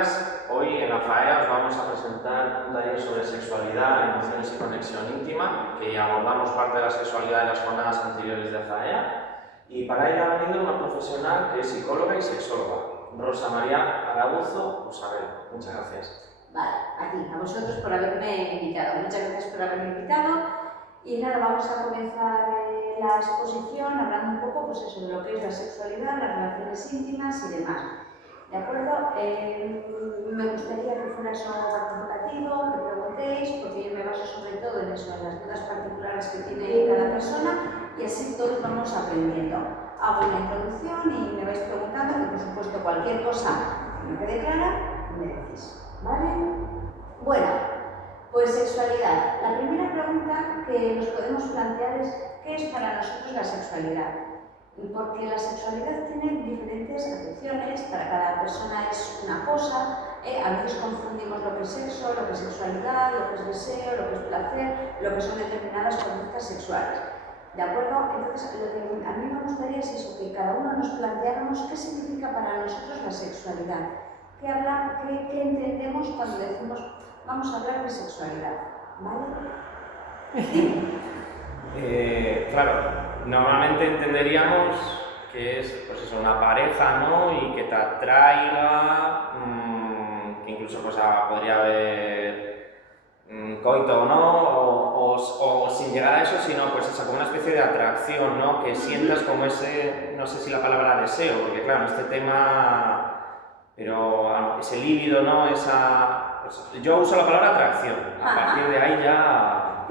buenas. Hoy en la FAEA os vamos a presentar un taller sobre sexualidad, emociones y conexión íntima, que abordamos parte de la sexualidad en las jornadas anteriores de FAEA. Y para ello ha venido una profesional que es psicóloga y sexóloga, Rosa María Arauzo Usabel. Muchas gracias. Vale, a ti, a vosotros por haberme invitado. Muchas gracias por haberme invitado. Y nada, vamos a comenzar la exposición hablando un poco pues eso, de lo que es la sexualidad, las relaciones íntimas y demás. ¿De acuerdo? Me gustaría que fuera eso participativo, que preguntéis, porque yo me baso sobre todo en eso, en las dudas particulares que tiene cada persona, y así todos vamos aprendiendo. Hago una introducción y me vais preguntando, que por supuesto cualquier cosa que me quede clara, me decís. ¿Vale? Bueno, pues sexualidad. La primera pregunta que nos podemos plantear es ¿qué es para nosotros la sexualidad? Porque la sexualidad tiene diferentes acepciones, para cada persona es una cosa, a veces confundimos lo que es sexo, lo que es sexualidad, lo que es deseo, lo que es placer, lo que son determinadas conductas sexuales. ¿De acuerdo? Entonces, lo que a mí me gustaría es eso, que cada uno nos planteáramos qué significa para nosotros la sexualidad. ¿Qué entendemos cuando decimos vamos a hablar de sexualidad? ¿Vale? Claro, normalmente entenderíamos que es pues eso, una pareja, ¿no? Y que te atraiga, que incluso pues, podría haber coito, ¿no? O sin llegar a eso, sino pues eso, como una especie de atracción, ¿no? Que sientas como ese, no sé si la palabra deseo, porque claro, este tema... Pero ese líbido, ¿no? Pues, yo uso la palabra atracción, a partir de ahí ya...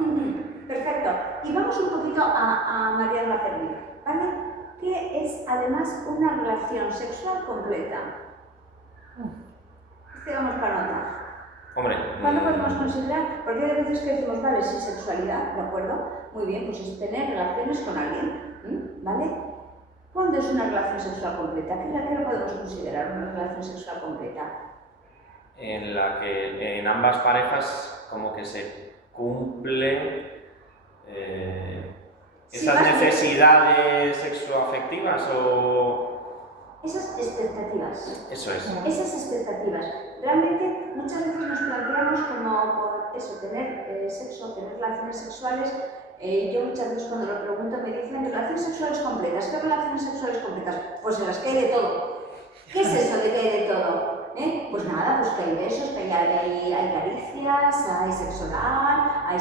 Perfecto. Y vamos un poquito a marear la perdiz, ¿vale? ¿Qué es además una relación sexual completa? Vamos para notar. Hombre... ¿Cuándo podemos considerar? Porque hay veces que decimos, vale, sí, sexualidad, ¿de acuerdo? Muy bien, pues es tener relaciones con alguien, ¿vale? ¿Cuándo es una relación sexual completa? ¿Qué lo podemos considerar una relación sexual completa? En la que en ambas parejas como que se cumple esas necesidades sexoafectivas o... Esas expectativas. Eso es. Esas expectativas. Realmente muchas veces nos planteamos como por eso, tener sexo, tener relaciones sexuales. Yo muchas veces cuando lo pregunto me dicen relaciones sexuales completas. ¿Qué relaciones sexuales completas? Pues en las que hay de todo. ¿Qué es eso de que hay de todo? Pues nada, pues que hay besos, que hay caricias, hay sexo oral, hay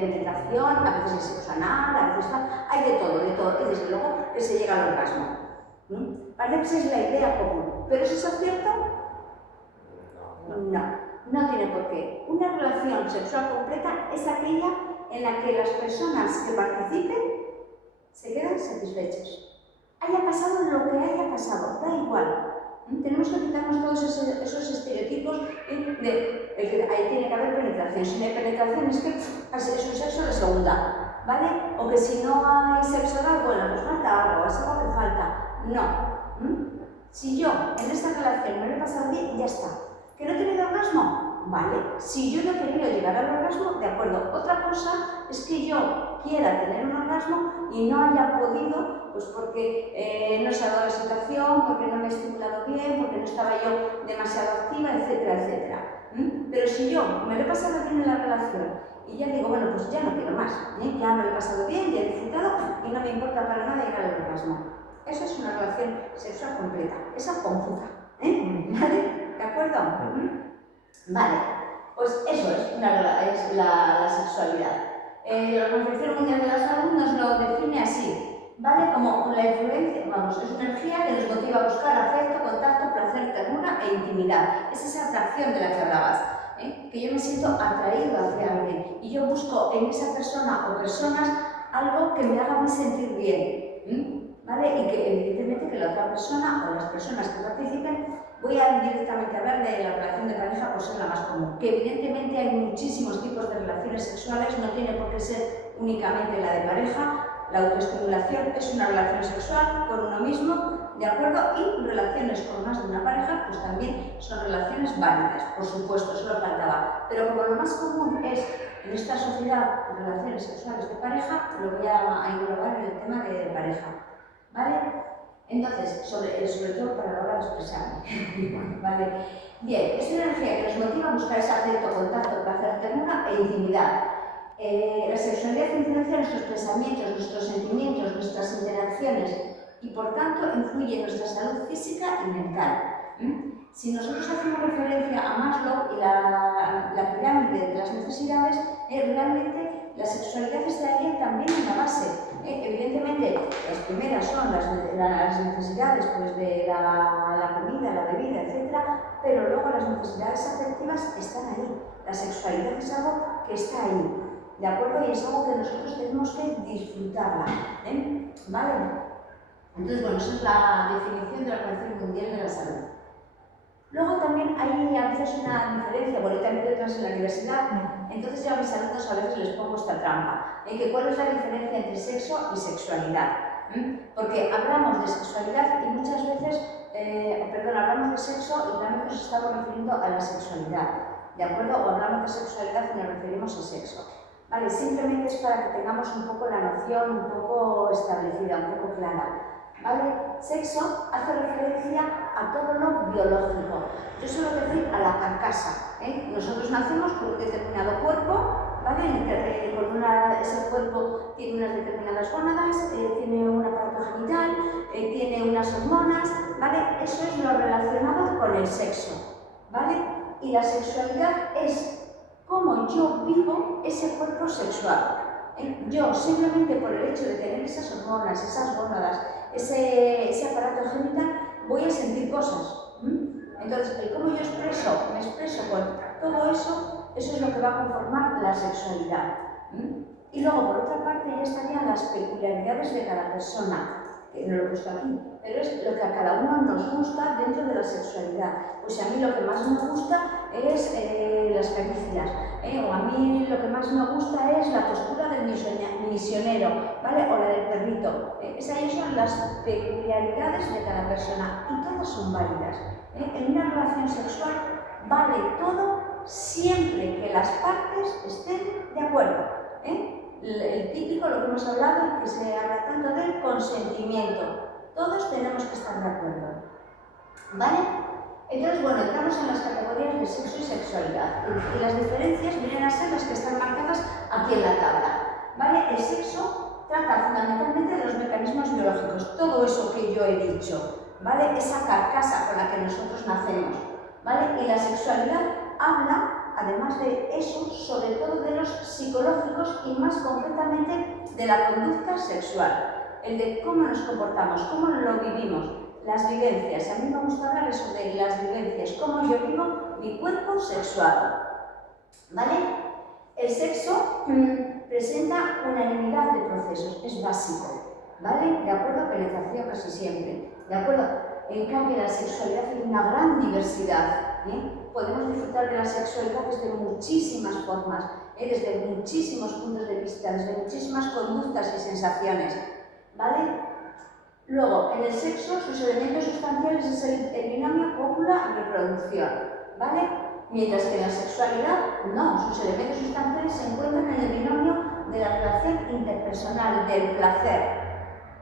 penetración, a veces hay sexo anal, a veces hay de todo, y desde luego que se llega al orgasmo. Parece que esa es la idea común, pero ¿es eso cierto? No tiene por qué. Una relación sexual completa es aquella en la que las personas que participen se quedan satisfechas. Haya pasado lo que haya pasado, da igual. Tenemos que quitarnos todos esos estereotipos de que ahí tiene que haber penetración. Si no hay penetración es que es un sexo de segunda, ¿vale? O que si no hay sexo oral, bueno, pues falta algo, es algo que falta. No. Si yo en esta relación me lo he pasado bien, ya está. ¿Que no he tenido orgasmo? Vale. Si yo no he querido llegar al orgasmo, de acuerdo. Otra cosa es que yo quiera tener un orgasmo y no haya podido, pues porque no se ha dado la situación, porque no me he estimulado bien, porque no estaba yo demasiado activa, etcétera, etcétera. Pero si yo me lo he pasado bien en la relación y ya digo, bueno, pues ya no quiero más, ya me lo he pasado bien, ya he disfrutado y no me importa para nada llegar al orgasmo. Eso es una relación sexual completa, esa confusa, ¿vale? ¿De acuerdo? Vale, pues eso es la sexualidad. La Organización Mundial de la Salud nos lo define así, ¿vale? Como la influencia, es una energía que nos motiva a buscar afecto, contacto, placer, ternura e intimidad. Es esa atracción de la que hablabas, que yo me siento atraído hacia alguien y yo busco en esa persona o personas algo que me haga a mí sentir bien, ¿vale? Y que evidentemente que la otra persona o las personas que participen, voy a directamente hablar de la relación de pareja por ser la más común, que evidentemente hay muchísimos tipos de relaciones sexuales, no tiene por qué ser únicamente la de pareja. La autoestimulación es una relación sexual con uno mismo, ¿de acuerdo? Y relaciones con más de una pareja, pues también son relaciones válidas, por supuesto, eso lo faltaba. Pero como lo más común es en esta sociedad relaciones sexuales de pareja, lo voy a englobar en el tema de pareja, ¿vale? Entonces, sobre todo para la hora de expresarme. Vale. Bien, es una energía que nos motiva a buscar ese afecto, contacto, placer, ternura e intimidad. La sexualidad influencia nuestros pensamientos, nuestros sentimientos, nuestras interacciones y por tanto influye en nuestra salud física y mental. Si nosotros hacemos referencia a Maslow y la pirámide de las necesidades, realmente la sexualidad estaría también en la base. Evidentemente, las primeras son las necesidades pues, de la comida, la bebida, etc. Pero luego las necesidades afectivas están ahí. La sexualidad es algo que está ahí, ¿de acuerdo? Y es algo que nosotros tenemos que disfrutarla, ¿vale? Entonces, bueno, esa es la definición de la Organización Mundial de la Salud. Luego también hay a veces una diferencia, bueno, también hay otras en la universidad, entonces yo a mis alumnos a veces les pongo esta trampa, en que cuál es la diferencia entre sexo y sexualidad. Porque hablamos de sexualidad y muchas veces, hablamos de sexo y realmente nos estamos refiriendo a la sexualidad, ¿de acuerdo? O hablamos de sexualidad y nos referimos a sexo. Vale, simplemente es para que tengamos un poco la noción un poco establecida, un poco clara. ¿Vale? Sexo hace referencia a todo lo biológico. Yo suelo decir a la carcasa. Nosotros nacemos con un determinado cuerpo, ¿vale? Ese cuerpo tiene unas determinadas gónadas, tiene un aparato genital, tiene unas hormonas, ¿vale? Eso es lo relacionado con el sexo, ¿vale? Y la sexualidad es cómo yo vivo ese cuerpo sexual. Yo, simplemente por el hecho de tener esas hormonas, esas gónadas, ese aparato genital, voy a sentir cosas. Entonces, el cómo yo me expreso con todo eso, eso es lo que va a conformar la sexualidad. Y luego, por otra parte, ya estarían las peculiaridades de cada persona, que no lo he puesto aquí, pero es lo que a cada uno nos gusta dentro de la sexualidad. Pues a mí lo que más me gusta es las caricias, o a mí lo que más me gusta es la postura del misionero, ¿vale? O la del perrito. Esas son las peculiaridades de cada persona y todas son válidas. En una relación sexual vale todo siempre que las partes estén de acuerdo. El típico, lo que hemos hablado, y que se habla tanto del consentimiento. Todos tenemos que estar de acuerdo, ¿vale? Entonces, bueno, entramos en las categorías de sexo y sexualidad. Y las diferencias vienen a ser las que están marcadas aquí en la tabla, ¿vale? El sexo trata fundamentalmente de los mecanismos biológicos, todo eso que yo he dicho, ¿vale? Esa carcasa con la que nosotros nacemos, ¿vale? Y la sexualidad habla, además de eso, sobre todo de los psicológicos y más concretamente de la conducta sexual, el de cómo nos comportamos, cómo lo vivimos, las vivencias. A mí me gusta hablar eso de las vivencias, cómo yo vivo mi cuerpo sexual, ¿vale? El sexo presenta unanimidad de procesos, es básico, ¿vale? De acuerdo, penetración casi siempre, ¿de acuerdo? En cambio, la sexualidad tiene una gran diversidad, Podemos disfrutar de la sexualidad desde muchísimas formas, desde muchísimos puntos de vista, desde muchísimas conductas y sensaciones, ¿vale? Luego, en el sexo, sus elementos sustanciales es el binomio cópula-reproducción, ¿vale? Mientras que en la sexualidad, no, sus elementos sustanciales se encuentran en el binomio de la relación interpersonal, del placer,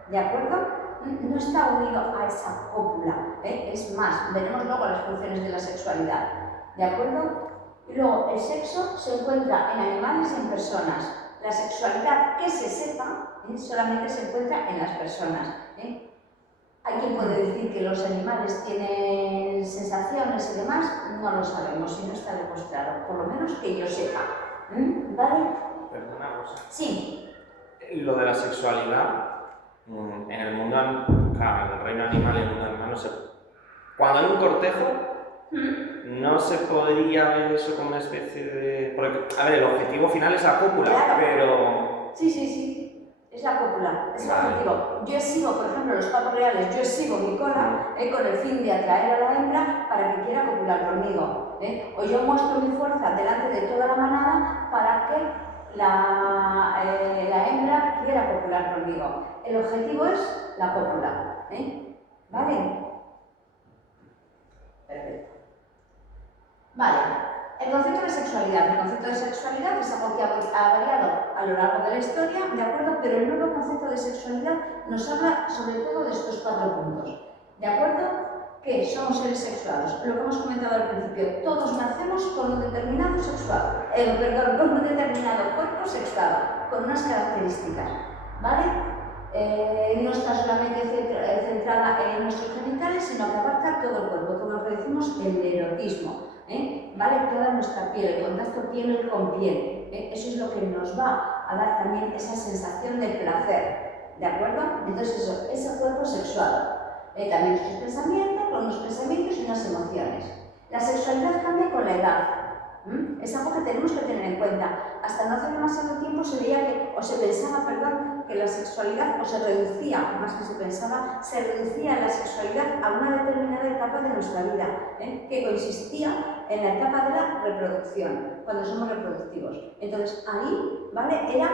¿de acuerdo? No está unido a esa cópula, es más, veremos luego las funciones de la sexualidad, ¿de acuerdo? Y luego, el sexo se encuentra en animales y en personas. La sexualidad, que se sepa, solamente se encuentra en las personas. Hay quien puede decir que los animales tienen sensaciones y demás, no lo sabemos y no está demostrado, por lo menos que yo sepa. ¿Vale? Perdona, Rosa. Sí. Lo de la sexualidad, en el mundo, claro, en el reino animal y en el mundo animal no se... Cuando hay un cortejo, no se podría ver eso como una especie de... Porque, a ver, el objetivo final es la cópula, claro. Pero... Sí, es la cópula, es el objetivo. Yo exhibo, por ejemplo, los pavos reales, yo exhibo mi cola con el fin de atraer a la hembra para que quiera copular conmigo. O yo muestro mi fuerza delante de toda la manada para que la hembra quiera copular conmigo. El objetivo es la cópula, ¿vale? Perfecto. Vale, el concepto de sexualidad. El concepto de sexualidad es algo que ha variado a lo largo de la historia, ¿de acuerdo? Pero el nuevo concepto de sexualidad nos habla sobre todo de estos 4 puntos, ¿de acuerdo? que somos seres sexuados. Lo que hemos comentado al principio, todos nacemos con un determinado con un determinado cuerpo sexuado, con unas características, ¿vale? No está solamente centrada en nuestros genitales, sino que abarca todo el cuerpo, todo lo que decimos el erotismo, ¿vale? Toda nuestra piel, el contacto piel con piel, eso es lo que nos va a dar también esa sensación de placer, ¿de acuerdo? Entonces eso, ese cuerpo sexuado. También nuestros pensamientos, con unos pensamientos y unas emociones. La sexualidad cambia con la edad. Es algo que tenemos que tener en cuenta. Hasta no hace demasiado tiempo se veía que, o se pensaba, perdón, que la sexualidad, o se reducía, más que se pensaba, se reducía la sexualidad a una determinada etapa de nuestra vida, que consistía en la etapa de la reproducción, cuando somos reproductivos. Entonces ahí, ¿vale?, era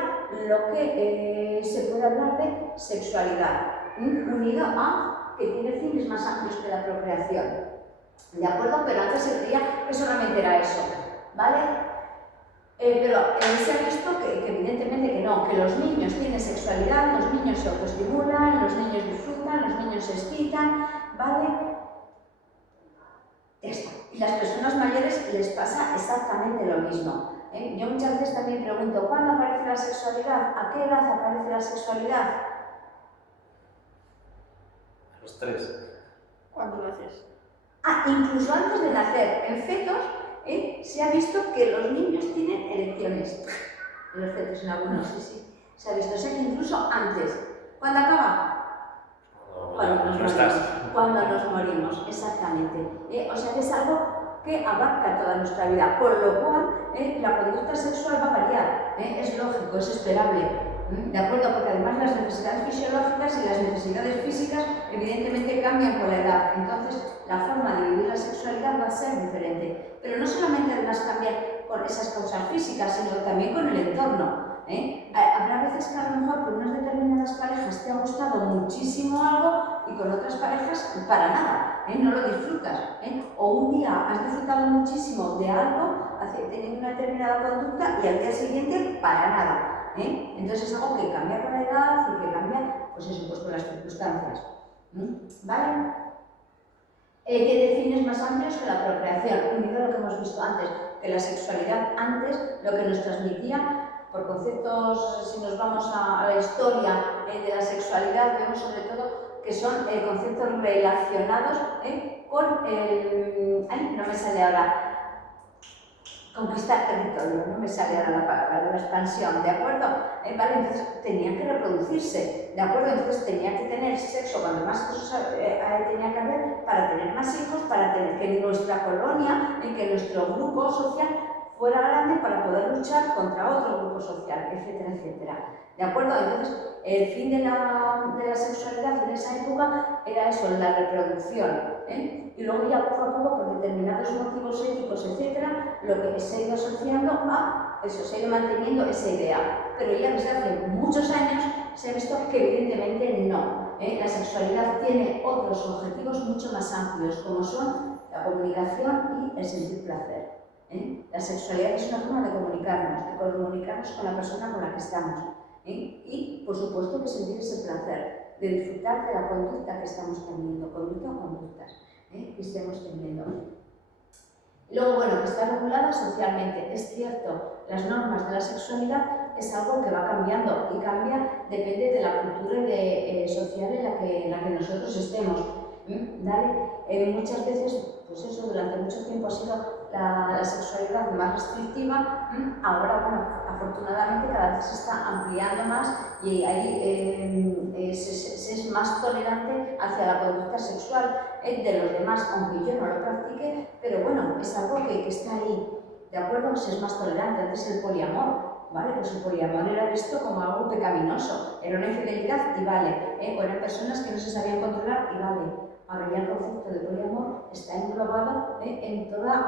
lo que se puede hablar de sexualidad, unido a que tiene fines más amplios que la procreación, ¿de acuerdo? Pero antes se creía que solamente era eso, ¿vale? Pero se ha visto que evidentemente que no, que los niños tienen sexualidad, los niños se autoestimulan, los niños disfrutan, los niños se excitan, ¿vale? Ya está. Y las personas mayores les pasa exactamente lo mismo. Yo muchas veces también pregunto, ¿cuándo aparece la sexualidad? ¿A qué edad aparece la sexualidad? Los 3. ¿Cuándo lo haces? Incluso antes de nacer, en fetos, se ha visto que los niños tienen erecciones. En los fetos, en algunos, sí. Se ha visto, o sea que incluso antes. ¿Cuándo acaba? Cuando nos morimos, exactamente. O sea que es algo que abarca toda nuestra vida, con lo cual la conducta sexual va a variar. Es lógico, es esperable. ¿De acuerdo? Porque además las necesidades fisiológicas y las necesidades físicas evidentemente cambian con la edad. Entonces, la forma de vivir la sexualidad va a ser diferente. Pero no solamente además cambiar por esas causas físicas, sino también con el entorno. Habrá veces que a lo mejor con unas determinadas parejas te ha gustado muchísimo algo y con otras parejas para nada, no lo disfrutas. O un día has disfrutado muchísimo de algo, teniendo una determinada conducta, y al día siguiente para nada. Entonces es algo que cambia con la edad y que cambia, pues eso, pues con las circunstancias. ¿Vale? Tiene fines más amplios que la procreación, unido a lo que hemos visto antes, que la sexualidad antes lo que nos transmitía, por conceptos, si nos vamos a la historia de la sexualidad, vemos sobre todo que son conceptos relacionados con el... no me sale ahora. Conquistar territorio, no me sale ahora la palabra, de la expansión, ¿de acuerdo? Vale, entonces tenían que reproducirse, ¿de acuerdo? Entonces tenían que tener sexo cuando más cosas tenía que haber para tener más hijos, para tener que nuestra colonia y que nuestro grupo social fuera grande para poder luchar contra otro grupo social, etcétera, etcétera. ¿De acuerdo? Entonces, el fin de la sexualidad en esa época era eso, la reproducción. Y luego ya poco a poco, por determinados motivos éticos, etcétera, lo que se ha ido asociando a eso, se ha ido manteniendo esa idea. Pero ya desde hace muchos años se ha visto que evidentemente no. La sexualidad tiene otros objetivos mucho más amplios, como son la comunicación y el sentir placer. La sexualidad es una forma de comunicarnos con la persona con la que estamos. Y, por supuesto, de sentir ese placer, de disfrutar de la conducta que estamos teniendo, conducta o conductas que estemos teniendo. Luego, bueno, que está regulada socialmente. Es cierto, las normas de la sexualidad es algo que va cambiando y cambia, depende de la cultura social en la que nosotros estemos. ¿Vale? Muchas veces, pues eso, durante mucho tiempo ha sido la sexualidad más restrictiva. Ahora, bueno, afortunadamente cada vez se está ampliando más y ahí se es más tolerante hacia la conducta sexual de los demás, aunque yo no lo practique, pero bueno, es algo que está ahí, ¿de acuerdo? Se es más tolerante. Antes el poliamor, ¿vale? Pues el poliamor era visto como algo pecaminoso, era una infidelidad y vale, o eran personas que no se sabían controlar y vale. Ahora ya el concepto de poliamor está englobado en todas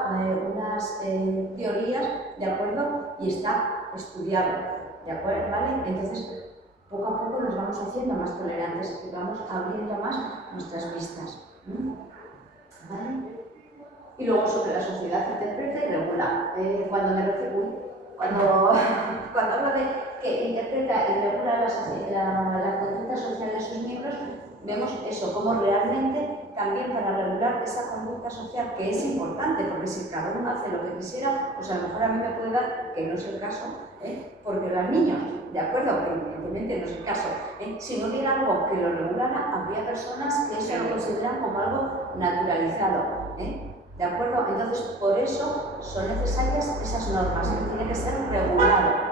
unas teorías, ¿de acuerdo? Y está estudiado, ¿de acuerdo? ¿Vale? Entonces, poco a poco nos vamos haciendo más tolerantes y vamos abriendo más nuestras vistas. ¿Vale? Y luego sobre la sociedad interpreta y regula. Cuando me refiero, cuando hablo de que interpreta y regula la conducta social de sus miembros, vemos eso, como realmente también para regular esa conducta social que es importante, porque si cada uno hace lo que quisiera, pues a lo mejor a mí me puede dar, que no es el caso, porque los niños, de acuerdo, que evidentemente no es el caso, si no hubiera algo que lo regulara, habría personas que eso lo consideran como algo naturalizado, ¿de acuerdo? Entonces, por eso son necesarias esas normas, que tiene que ser regulado,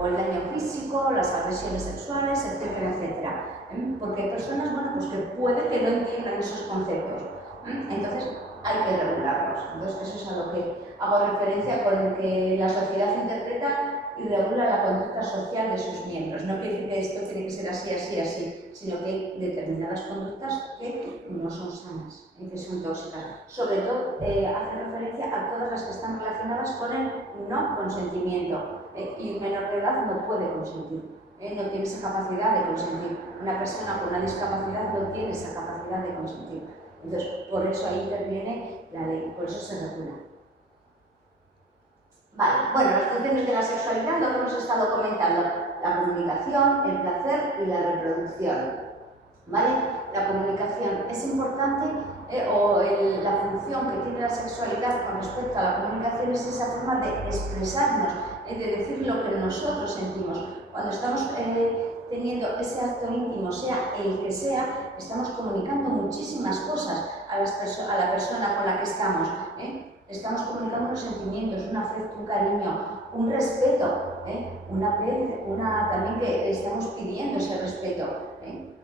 o el daño físico, las agresiones sexuales, etcétera, etcétera. Porque hay personas, bueno, pues que puede que no entiendan esos conceptos. Entonces, hay que regularlos. Entonces, eso es a lo que hago referencia con que la sociedad interpreta y regula la conducta social de sus miembros. No quiere decir que esto tiene que ser así, así, así, sino que hay determinadas conductas que no son sanas, que son tóxicas. Sobre todo, hace referencia a todas las que están relacionadas con el no consentimiento. Y un menor de edad no puede consentir, no tiene esa capacidad de consentir. Una persona con una discapacidad no tiene esa capacidad de consentir. Entonces, por eso ahí interviene la ley, por eso se regula. Vale, bueno, las funciones de la sexualidad lo que hemos estado comentando, la comunicación, el placer y la reproducción. ¿Vale? La comunicación es importante, la función que tiene la sexualidad con respecto a la comunicación es esa forma de expresarnos, de decir lo que nosotros sentimos. Cuando estamos teniendo ese acto íntimo, sea el que sea, estamos comunicando muchísimas cosas a la persona con la que estamos. Estamos comunicando unos sentimientos, un afecto, un cariño, un respeto, también que estamos pidiendo ese respeto,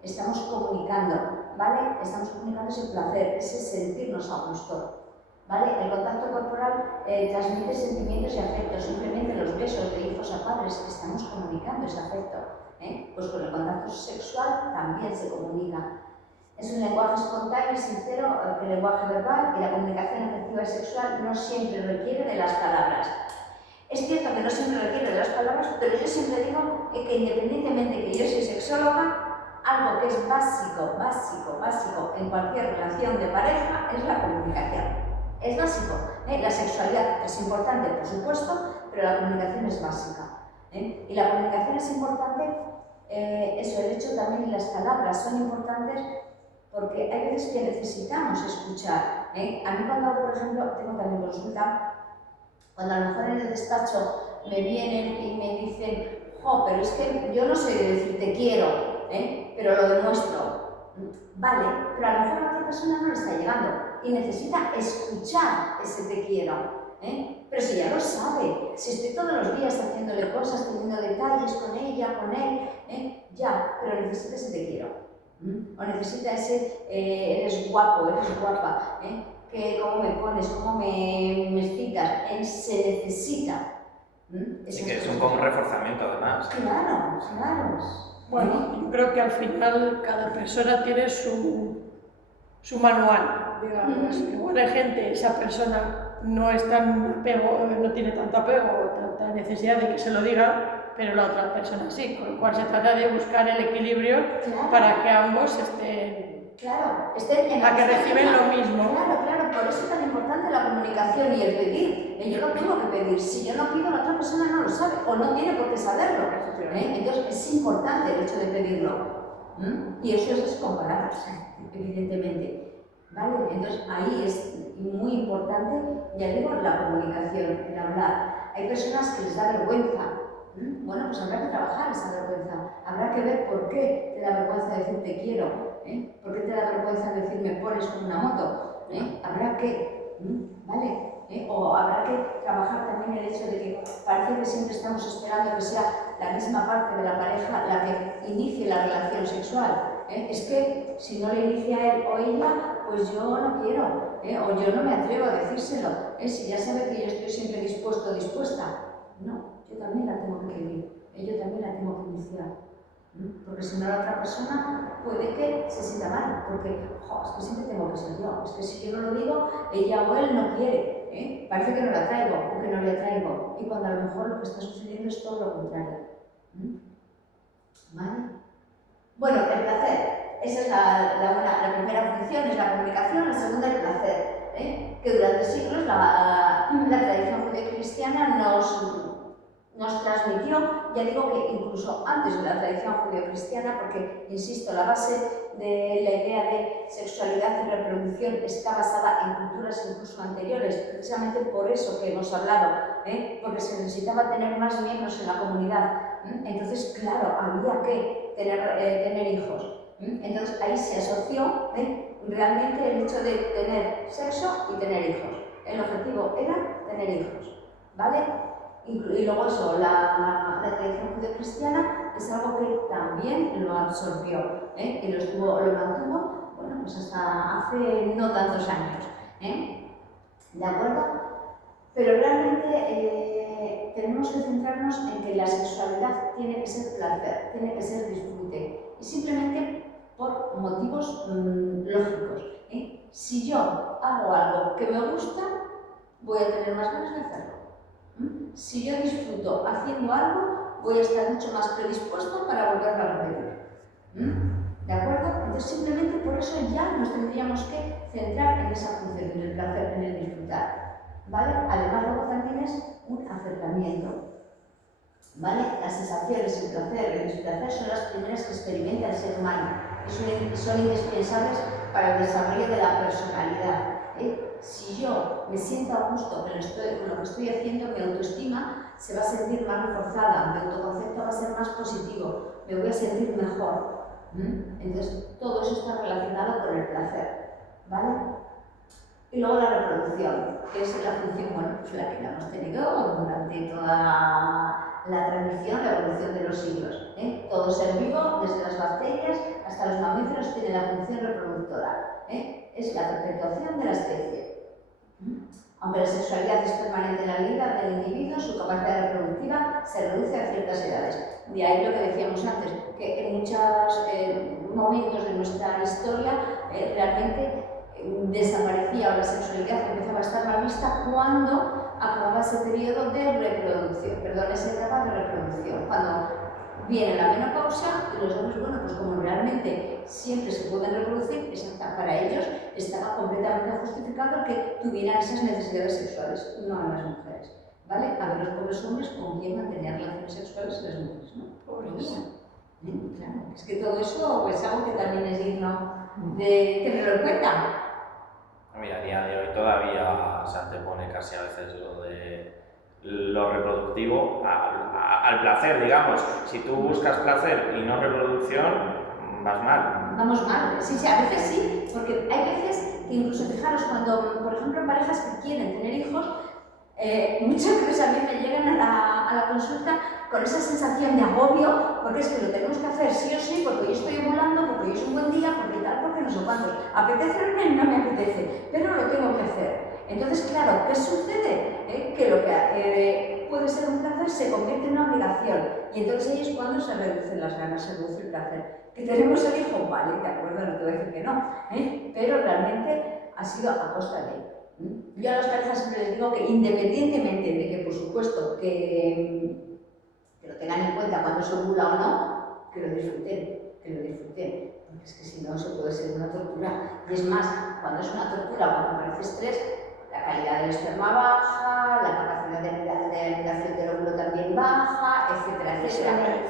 estamos comunicando, ¿vale? Estamos comunicando ese placer, ese sentirnos a gusto, ¿vale? El contacto corporal transmite sentimientos y afectos, simplemente los besos de hijos a padres, estamos comunicando ese afecto, pues con el contacto sexual también se comunica. Es un lenguaje espontáneo y sincero, el lenguaje verbal, y la comunicación afectiva y sexual no siempre requiere de las palabras. Es cierto que no siempre requiere de las palabras, pero yo siempre digo que independientemente de que yo soy sexóloga, algo que es básico en cualquier relación de pareja es la comunicación. Es básico. La sexualidad es importante, por supuesto, pero la comunicación es básica. Y la comunicación es importante, el hecho también y las palabras son importantes porque hay veces que necesitamos escuchar. A mí cuando, por ejemplo, tengo también consulta, cuando a lo mejor en el despacho me vienen y me dicen, pero es que yo no sé decir te quiero, pero lo demuestro. Vale, pero a lo mejor a otra persona no le está llegando y necesita escuchar ese te quiero. Pero si ya lo sabe, si estoy todos los días haciéndole cosas, teniendo detalles con ella, con él, ya, pero necesita ese te quiero. O necesita ese eres guapo, eres guapa, que cómo me pones, cómo me excitas, se necesita. Sí, que es un reforzamiento además. Claro. Bueno, yo creo que al final cada persona tiene su manual, digamos. Igual hay gente, esa persona no es tan apego, no tiene tanto apego o tanta necesidad de que se lo diga, pero la otra persona sí, con lo cual se trata de buscar el equilibrio para que ambos estén a que reciben lo mismo. Claro, por eso es tan importante la comunicación y el pedir. Yo lo tengo que pedir, si yo no pido, la otra persona no lo sabe o no tiene por qué saberlo. Entonces es importante el hecho de pedirlo. Y eso es comparar, evidentemente. ¿Vale? Entonces ahí es muy importante, ya digo, la comunicación, el hablar. Hay personas que les da vergüenza. Bueno, pues habrá que trabajar esa vergüenza, habrá que ver por qué te da vergüenza decir te quiero, por qué te da vergüenza decir me pones con una moto, habrá que, ¿vale? O habrá que trabajar también el hecho de que parece que siempre estamos esperando que sea la misma parte de la pareja la que inicie la relación sexual. Es que si no le inicia él o ella, pues yo no quiero, o yo no me atrevo a decírselo, si ya sabe que yo estoy siempre dispuesto o dispuesta. No, yo también la tengo que pedir, yo también la tengo que iniciar. Porque si no, la otra persona puede que se sienta mal, porque es que siempre tengo que ser yo, es que si yo no lo digo, ella o él no quiere, parece que no la traigo o que no le atraigo, y cuando a lo mejor lo que está sucediendo es todo lo contrario. ¿Vale? Bueno, el placer, esa es la primera función, es la comunicación, la segunda el placer, que durante siglos la tradición judeocristiana nos transmitió ya digo que incluso antes de la tradición judeocristiana, porque, insisto, la base de la idea de sexualidad y reproducción está basada en culturas incluso anteriores, precisamente por eso que hemos hablado, porque se necesitaba tener más miembros en la comunidad. Entonces, claro, había que tener hijos. Entonces, ahí se asoció realmente el hecho de tener sexo y tener hijos. El objetivo era tener hijos, ¿vale? Y luego eso, la tradición judeocristiana es algo que también lo absorbió, y lo mantuvo, bueno, pues hasta hace no tantos años, ¿de acuerdo? Pero realmente tenemos que centrarnos en que la sexualidad tiene que ser placer, tiene que ser disfrute, y simplemente por motivos lógicos. Si yo hago algo que me gusta, voy a tener más ganas de hacerlo. Si yo disfruto haciendo algo, voy a estar mucho más predispuesto para volverlo a repetir. ¿De acuerdo? Entonces, simplemente por eso ya nos tendríamos que centrar en esa función, en el placer, en el disfrutar. ¿Vale? Además, luego también es un acercamiento. ¿Vale? Las sensaciones, el placer, el displacer son las primeras que experimenta el ser humano y son indispensables para el desarrollo de la personalidad. Si yo me siento a gusto con lo que estoy haciendo, mi autoestima se va a sentir más reforzada, mi autoconcepto va a ser más positivo, me voy a sentir mejor. Entonces, todo eso está relacionado con el placer, ¿vale? Y luego la reproducción, que es la función, bueno, pues la que hemos tenido durante toda la tradición, la evolución de los siglos. Todo ser vivo, desde las bacterias hasta los mamíferos, tiene la función reproductora. Es la perpetuación de la especie. Aunque la sexualidad es permanente en la vida del individuo, su capacidad reproductiva se reduce a ciertas edades. De ahí lo que decíamos antes, que en muchos momentos de nuestra historia realmente desaparecía, o la sexualidad empezaba a estar mal vista cuando acababa ese periodo de reproducción, esa etapa de reproducción, cuando viene la menopausia y los hombres, bueno, pues como realmente siempre se pueden reproducir, para ellos estaba completamente justificado que tuvieran esas necesidades sexuales, no a las mujeres, ¿vale? A ver los pobres hombres con quién mantener relaciones sexuales las mujeres, ¿no? Pobres. Claro, es que todo eso es algo que también es digno de tenerlo en cuenta. Mira, a día de hoy todavía se antepone casi a veces lo de lo reproductivo al placer, digamos. Si tú buscas placer y no reproducción, vas mal. Vamos mal, sí, a veces sí, porque hay veces que incluso, fijaros, cuando, por ejemplo, en parejas que quieren tener hijos, muchas veces a mí me llegan a la consulta con esa sensación de agobio, porque es que lo tenemos que hacer sí o sí, porque hoy estoy ovulando, porque hoy es un buen día, porque tal, porque no sé cuántos. ¿Apetecerme? No me apetece, pero lo tengo que hacer. Entonces, claro, ¿qué sucede? Que lo que puede ser un placer se convierte en una obligación, y entonces ahí es cuando se reducen las ganas, se reduce el placer. ¿Que tenemos el hijo? Vale, de acuerdo, no te voy a decir que no, pero realmente ha sido a costa de él. Yo a las parejas siempre les digo que, independientemente de que, por supuesto, que lo tengan en cuenta cuando se ovula o no, que lo disfruten, porque es que si no, eso puede ser una tortura. Y es más, cuando es una tortura, cuando aparece estrés, la calidad del esperma baja, la capacidad de anidación del óvulo también baja, etcétera, etcétera.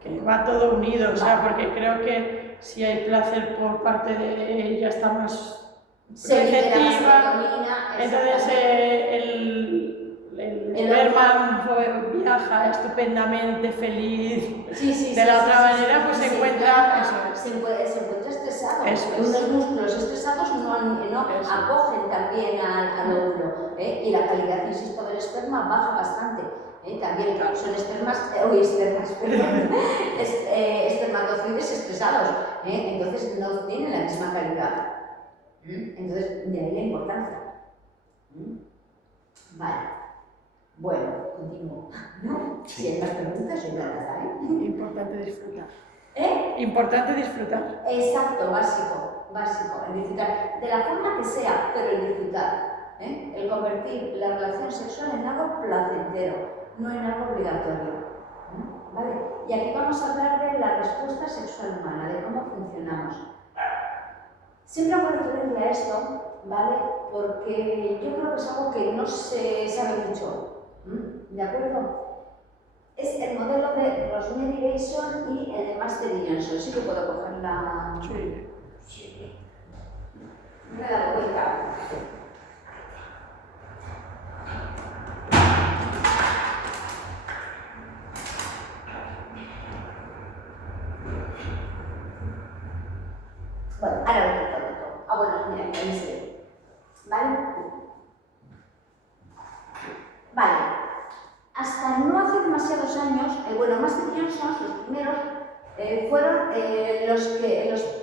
Que va todo unido, o sea, porque creo que si hay placer por parte de ella está más receptiva, entonces el esperma viaja estupendamente feliz, de la otra manera pues se encuentra estresado, eso unos músculos estresados no acogen también al óvulo, y la calidad, insisto, del esperma baja bastante. También son espermatozoides estresados, entonces no tienen la misma calidad. Entonces, de ahí la importancia. Vale. Bueno, continúo. ¿No? Sí. Si hay más preguntas, yo encantada, Importante disfrutar. Importante disfrutar. Exacto, básico, el disfrutar. De la forma que sea, pero el disfrutar. El convertir la relación sexual en algo placentero, no en algo obligatorio. ¿Vale? Y aquí vamos a hablar de la respuesta sexual humana, de cómo funcionamos. Siempre hago referencia a esto, ¿vale? Porque yo creo que es algo que no se sabe mucho, ¿de acuerdo? es el modelo de Rosemary Bason y el de Master Johnson. Sí que puedo coger la... Sí. Sí. Me he dado cuenta. Bueno, ahora lo quito todo. Ah, bueno, mira, que ahí se ve. ¿Vale? Vale. Hasta no hace demasiados años, bueno, Master Johnson, los primeros, fueron los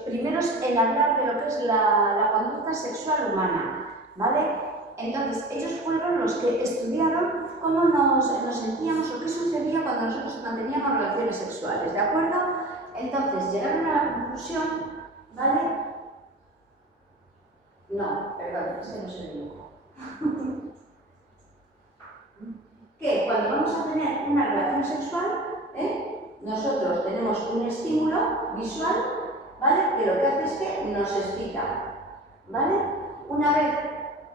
primeros en hablar de lo que es la conducta sexual humana, ¿vale? Entonces, ellos fueron los que estudiaron cómo nos sentíamos o qué sucedía cuando nosotros manteníamos relaciones sexuales, ¿de acuerdo? Entonces, llegaron a la conclusión, ¿vale? No, perdón, ese no es el dibujo. Que cuando vamos a tener una relación sexual, nosotros tenemos un estímulo visual, ¿vale? Que lo que hace es que nos excita, ¿vale? Una vez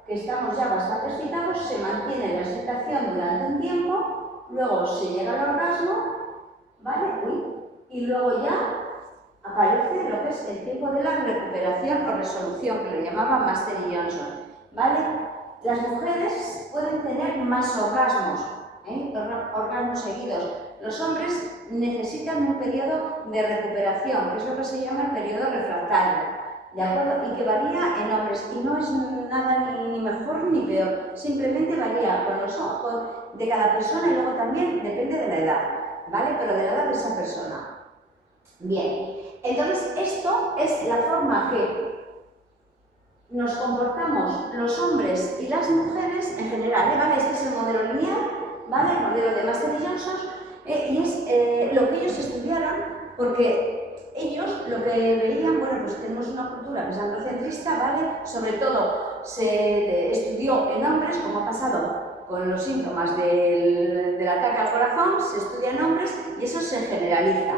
que estamos ya bastante excitados, se mantiene la excitación durante un tiempo, luego se llega al orgasmo, ¿vale? Y luego ya aparece lo que es el tiempo de la recuperación o resolución, que lo llamaba Master Johnson, ¿vale? Las mujeres pueden tener más orgasmos, orgasmos seguidos. Los hombres necesitan un periodo de recuperación, que es lo que se llama el periodo refractario, ¿de acuerdo? Y que varía en hombres, y no es nada ni mejor ni peor, simplemente varía de cada persona y luego también depende de la edad, ¿vale? Pero de la edad de esa persona. Bien, entonces esto es la forma que nos comportamos los hombres y las mujeres en general, ¿vale? Este es el modelo lineal, ¿vale? El modelo de Master y Johnson, y es lo que ellos estudiaron, porque ellos lo que veían, bueno, pues tenemos una cultura que es androcentrista, ¿vale? Sobre todo se estudió en hombres, como ha pasado con los síntomas del ataque al corazón, se estudia en hombres y eso se generaliza,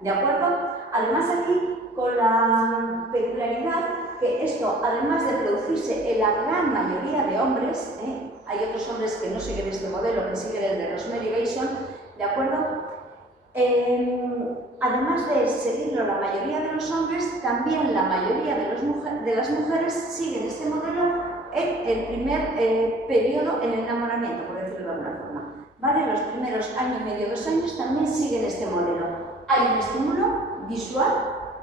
¿de acuerdo? Además aquí, con la peculiaridad que esto, además de producirse en la gran mayoría de hombres, hay otros hombres que no siguen este modelo, que siguen el de Rosemary Bason, ¿de acuerdo? Además de seguirlo la mayoría de los hombres, también la mayoría de las mujeres siguen este modelo en el primer periodo en el enamoramiento, por decirlo de alguna forma, ¿vale? Los primeros año y medio, 2 años también siguen este modelo. Hay un estímulo visual,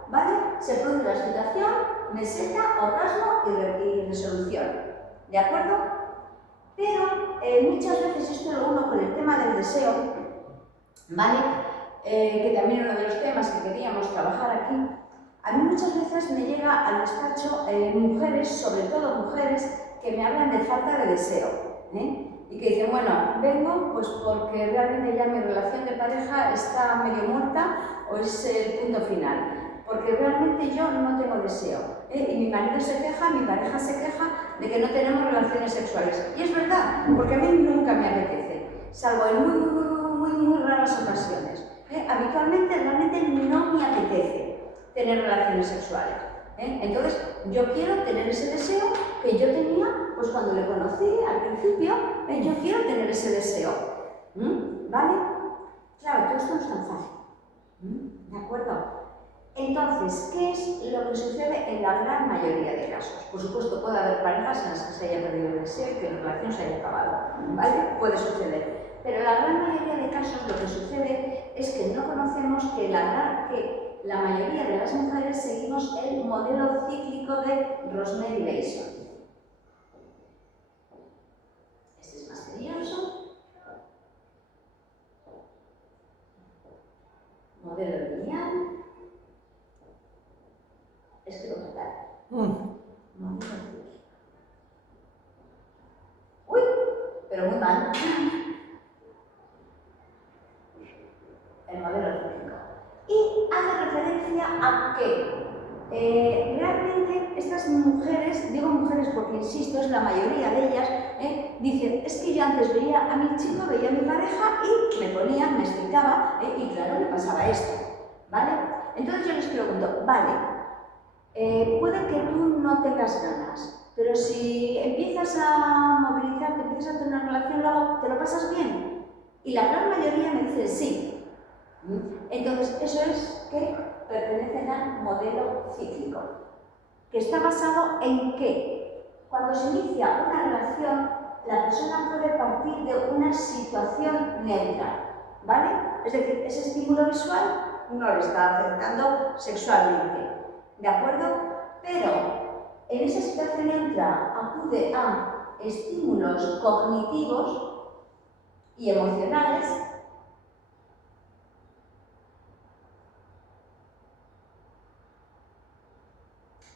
¿vale? Se produce la excitación, meseta, orgasmo y resolución, ¿de acuerdo? Pero muchas veces esto lo uno con el tema del deseo, ¿vale? Que también era uno de los temas que queríamos trabajar aquí. A mí muchas veces me llega al despacho mujeres, sobre todo mujeres, que me hablan de falta de deseo, y que dicen, bueno, vengo pues porque realmente ya mi relación de pareja está medio muerta o es el punto final, porque realmente yo no tengo deseo, y mi marido se queja, mi pareja se queja de que no tenemos relaciones sexuales. Y es verdad, porque a mí nunca me apetece, salvo en muy raras ocasiones. Habitualmente realmente no me apetece tener relaciones sexuales. Entonces, yo quiero tener ese deseo que yo tenía pues cuando le conocí al principio, yo quiero tener ese deseo. ¿Vale? Claro, todo esto no es tan fácil. ¿De acuerdo? Entonces, ¿qué es lo que sucede en la gran mayoría de casos? Por supuesto, puede haber parejas en las que se haya perdido el deseo y que la relación se haya acabado, ¿vale? Puede suceder. Pero en la gran mayoría de casos lo que sucede es que no conocemos que la mayoría de las mujeres seguimos el modelo cíclico de Rosemary Bason. Este es Master Johnson. Modelo lineal. Escribo fatal. Modelo cíclico. Uy, pero muy mal. El modelo cíclico. Y hace referencia a que realmente estas mujeres, digo mujeres porque insisto, es la mayoría de ellas, dicen, es que yo antes veía a mi chico, veía a mi pareja y me ponía, me explicaba, y claro, me pasaba esto, ¿vale? Entonces yo les pregunto, vale, puede que tú no tengas ganas, pero si empiezas a movilizarte, empiezas a tener una relación, luego te lo pasas bien. Y la gran mayoría me dice sí. Entonces, eso es que pertenecen al modelo cíclico, que está basado en que cuando se inicia una relación, la persona puede partir de una situación neutra, ¿vale? Es decir, ese estímulo visual no le está afectando sexualmente, ¿de acuerdo? Pero en esa situación neutra acude a estímulos cognitivos y emocionales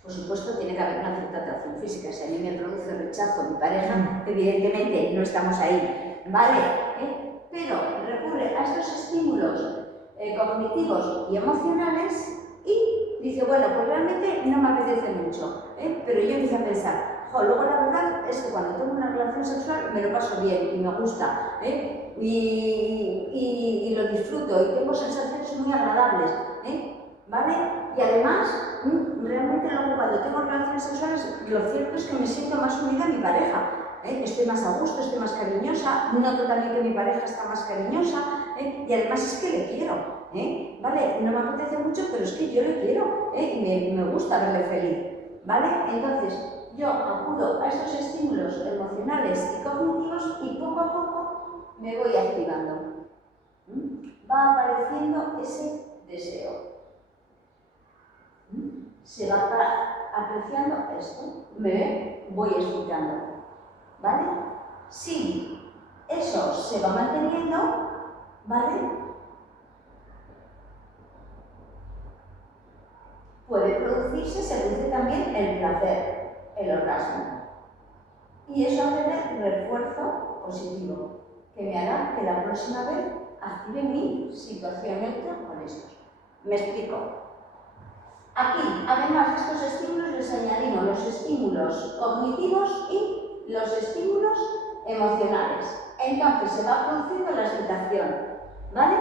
Por supuesto, tiene que haber una cierta atracción física. Si a mí me produce rechazo mi pareja, evidentemente no estamos ahí, ¿vale? Pero recurre a estos estímulos cognitivos y emocionales y dice, bueno, pues realmente no me apetece mucho, pero yo empiezo a pensar, luego la verdad es que cuando tengo una relación sexual me lo paso bien y me gusta, y lo disfruto y tengo sensaciones muy agradables, ¿vale? Y además, realmente luego cuando tengo relaciones sexuales, lo cierto es que me siento más unida a mi pareja. Estoy más a gusto, estoy más cariñosa, noto también que mi pareja está más cariñosa, y además es que le quiero, ¿vale? No me apetece mucho, pero es que yo le quiero, y me gusta verle feliz, ¿vale? Entonces, yo acudo a estos estímulos emocionales y cognitivos y poco a poco me voy activando. Va apareciendo ese deseo. Se va apreciando esto, me voy excitando, ¿vale? Si eso se va manteniendo, ¿vale? Puede producirse, se produce también el placer, el orgasmo. Y eso hace un refuerzo positivo, que me hará que la próxima vez active mi situación neutra con estos. Me explico. Aquí, además de estos estímulos, les añadimos los estímulos cognitivos y los estímulos emocionales. Entonces se va produciendo la excitación, ¿vale?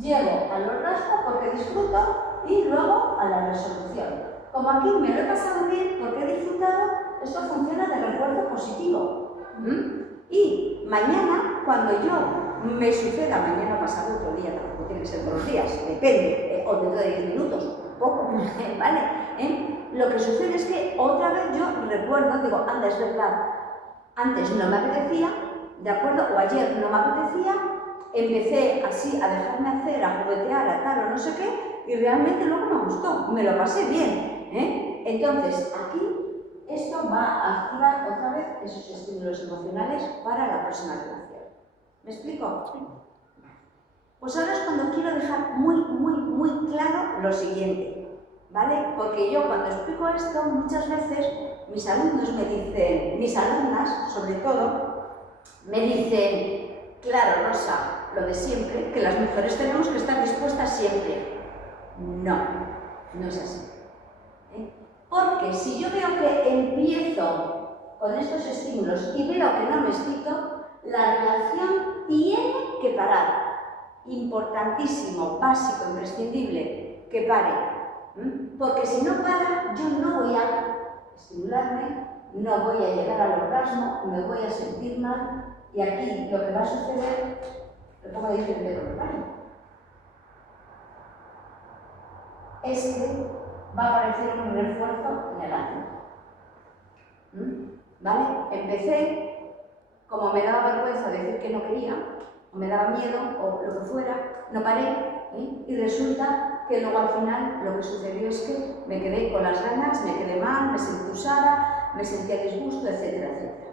Llego al orgasmo porque disfruto y luego a la resolución. Como aquí me lo he pasado bien porque he disfrutado, esto funciona de refuerzo positivo. Y mañana, cuando yo me suceda, mañana pasado otro día, tampoco tiene que ser todos los días, depende, o dentro de 10 minutos, poco, ¿vale? Lo que sucede es que otra vez yo recuerdo, digo, anda, es verdad, antes no me apetecía, ¿de acuerdo? O ayer no me apetecía, empecé así a dejarme hacer, a juguetear, a tal o no sé qué, y realmente luego me gustó, me lo pasé bien, Entonces, aquí esto va a activar otra vez esos estímulos emocionales para la próxima relación. ¿Me explico? Sí. Pues ahora es cuando quiero dejar muy claro lo siguiente, ¿vale? Porque yo cuando explico esto, muchas veces mis alumnos me dicen, mis alumnas sobre todo, me dicen, claro, Rosa, lo de siempre, que las mujeres tenemos que estar dispuestas siempre. No, no es así. Porque si yo veo que empiezo con estos estímulos y veo que no me excito, la relación tiene que parar. Importantísimo, básico, imprescindible, que pare. Porque si no para, yo no voy a estimularme, no voy a llegar al orgasmo, me voy a sentir mal y aquí lo que va a suceder, lo pongo diferente con el baño, es que va a aparecer un refuerzo negativo. ¿Vale? Empecé, como me daba vergüenza decir que no quería, o me daba miedo, o lo que fuera, no paré, y resulta que luego al final lo que sucedió es que me quedé con las ganas, me quedé mal, me sentí usada, me sentía disgusto, etcétera, etcétera.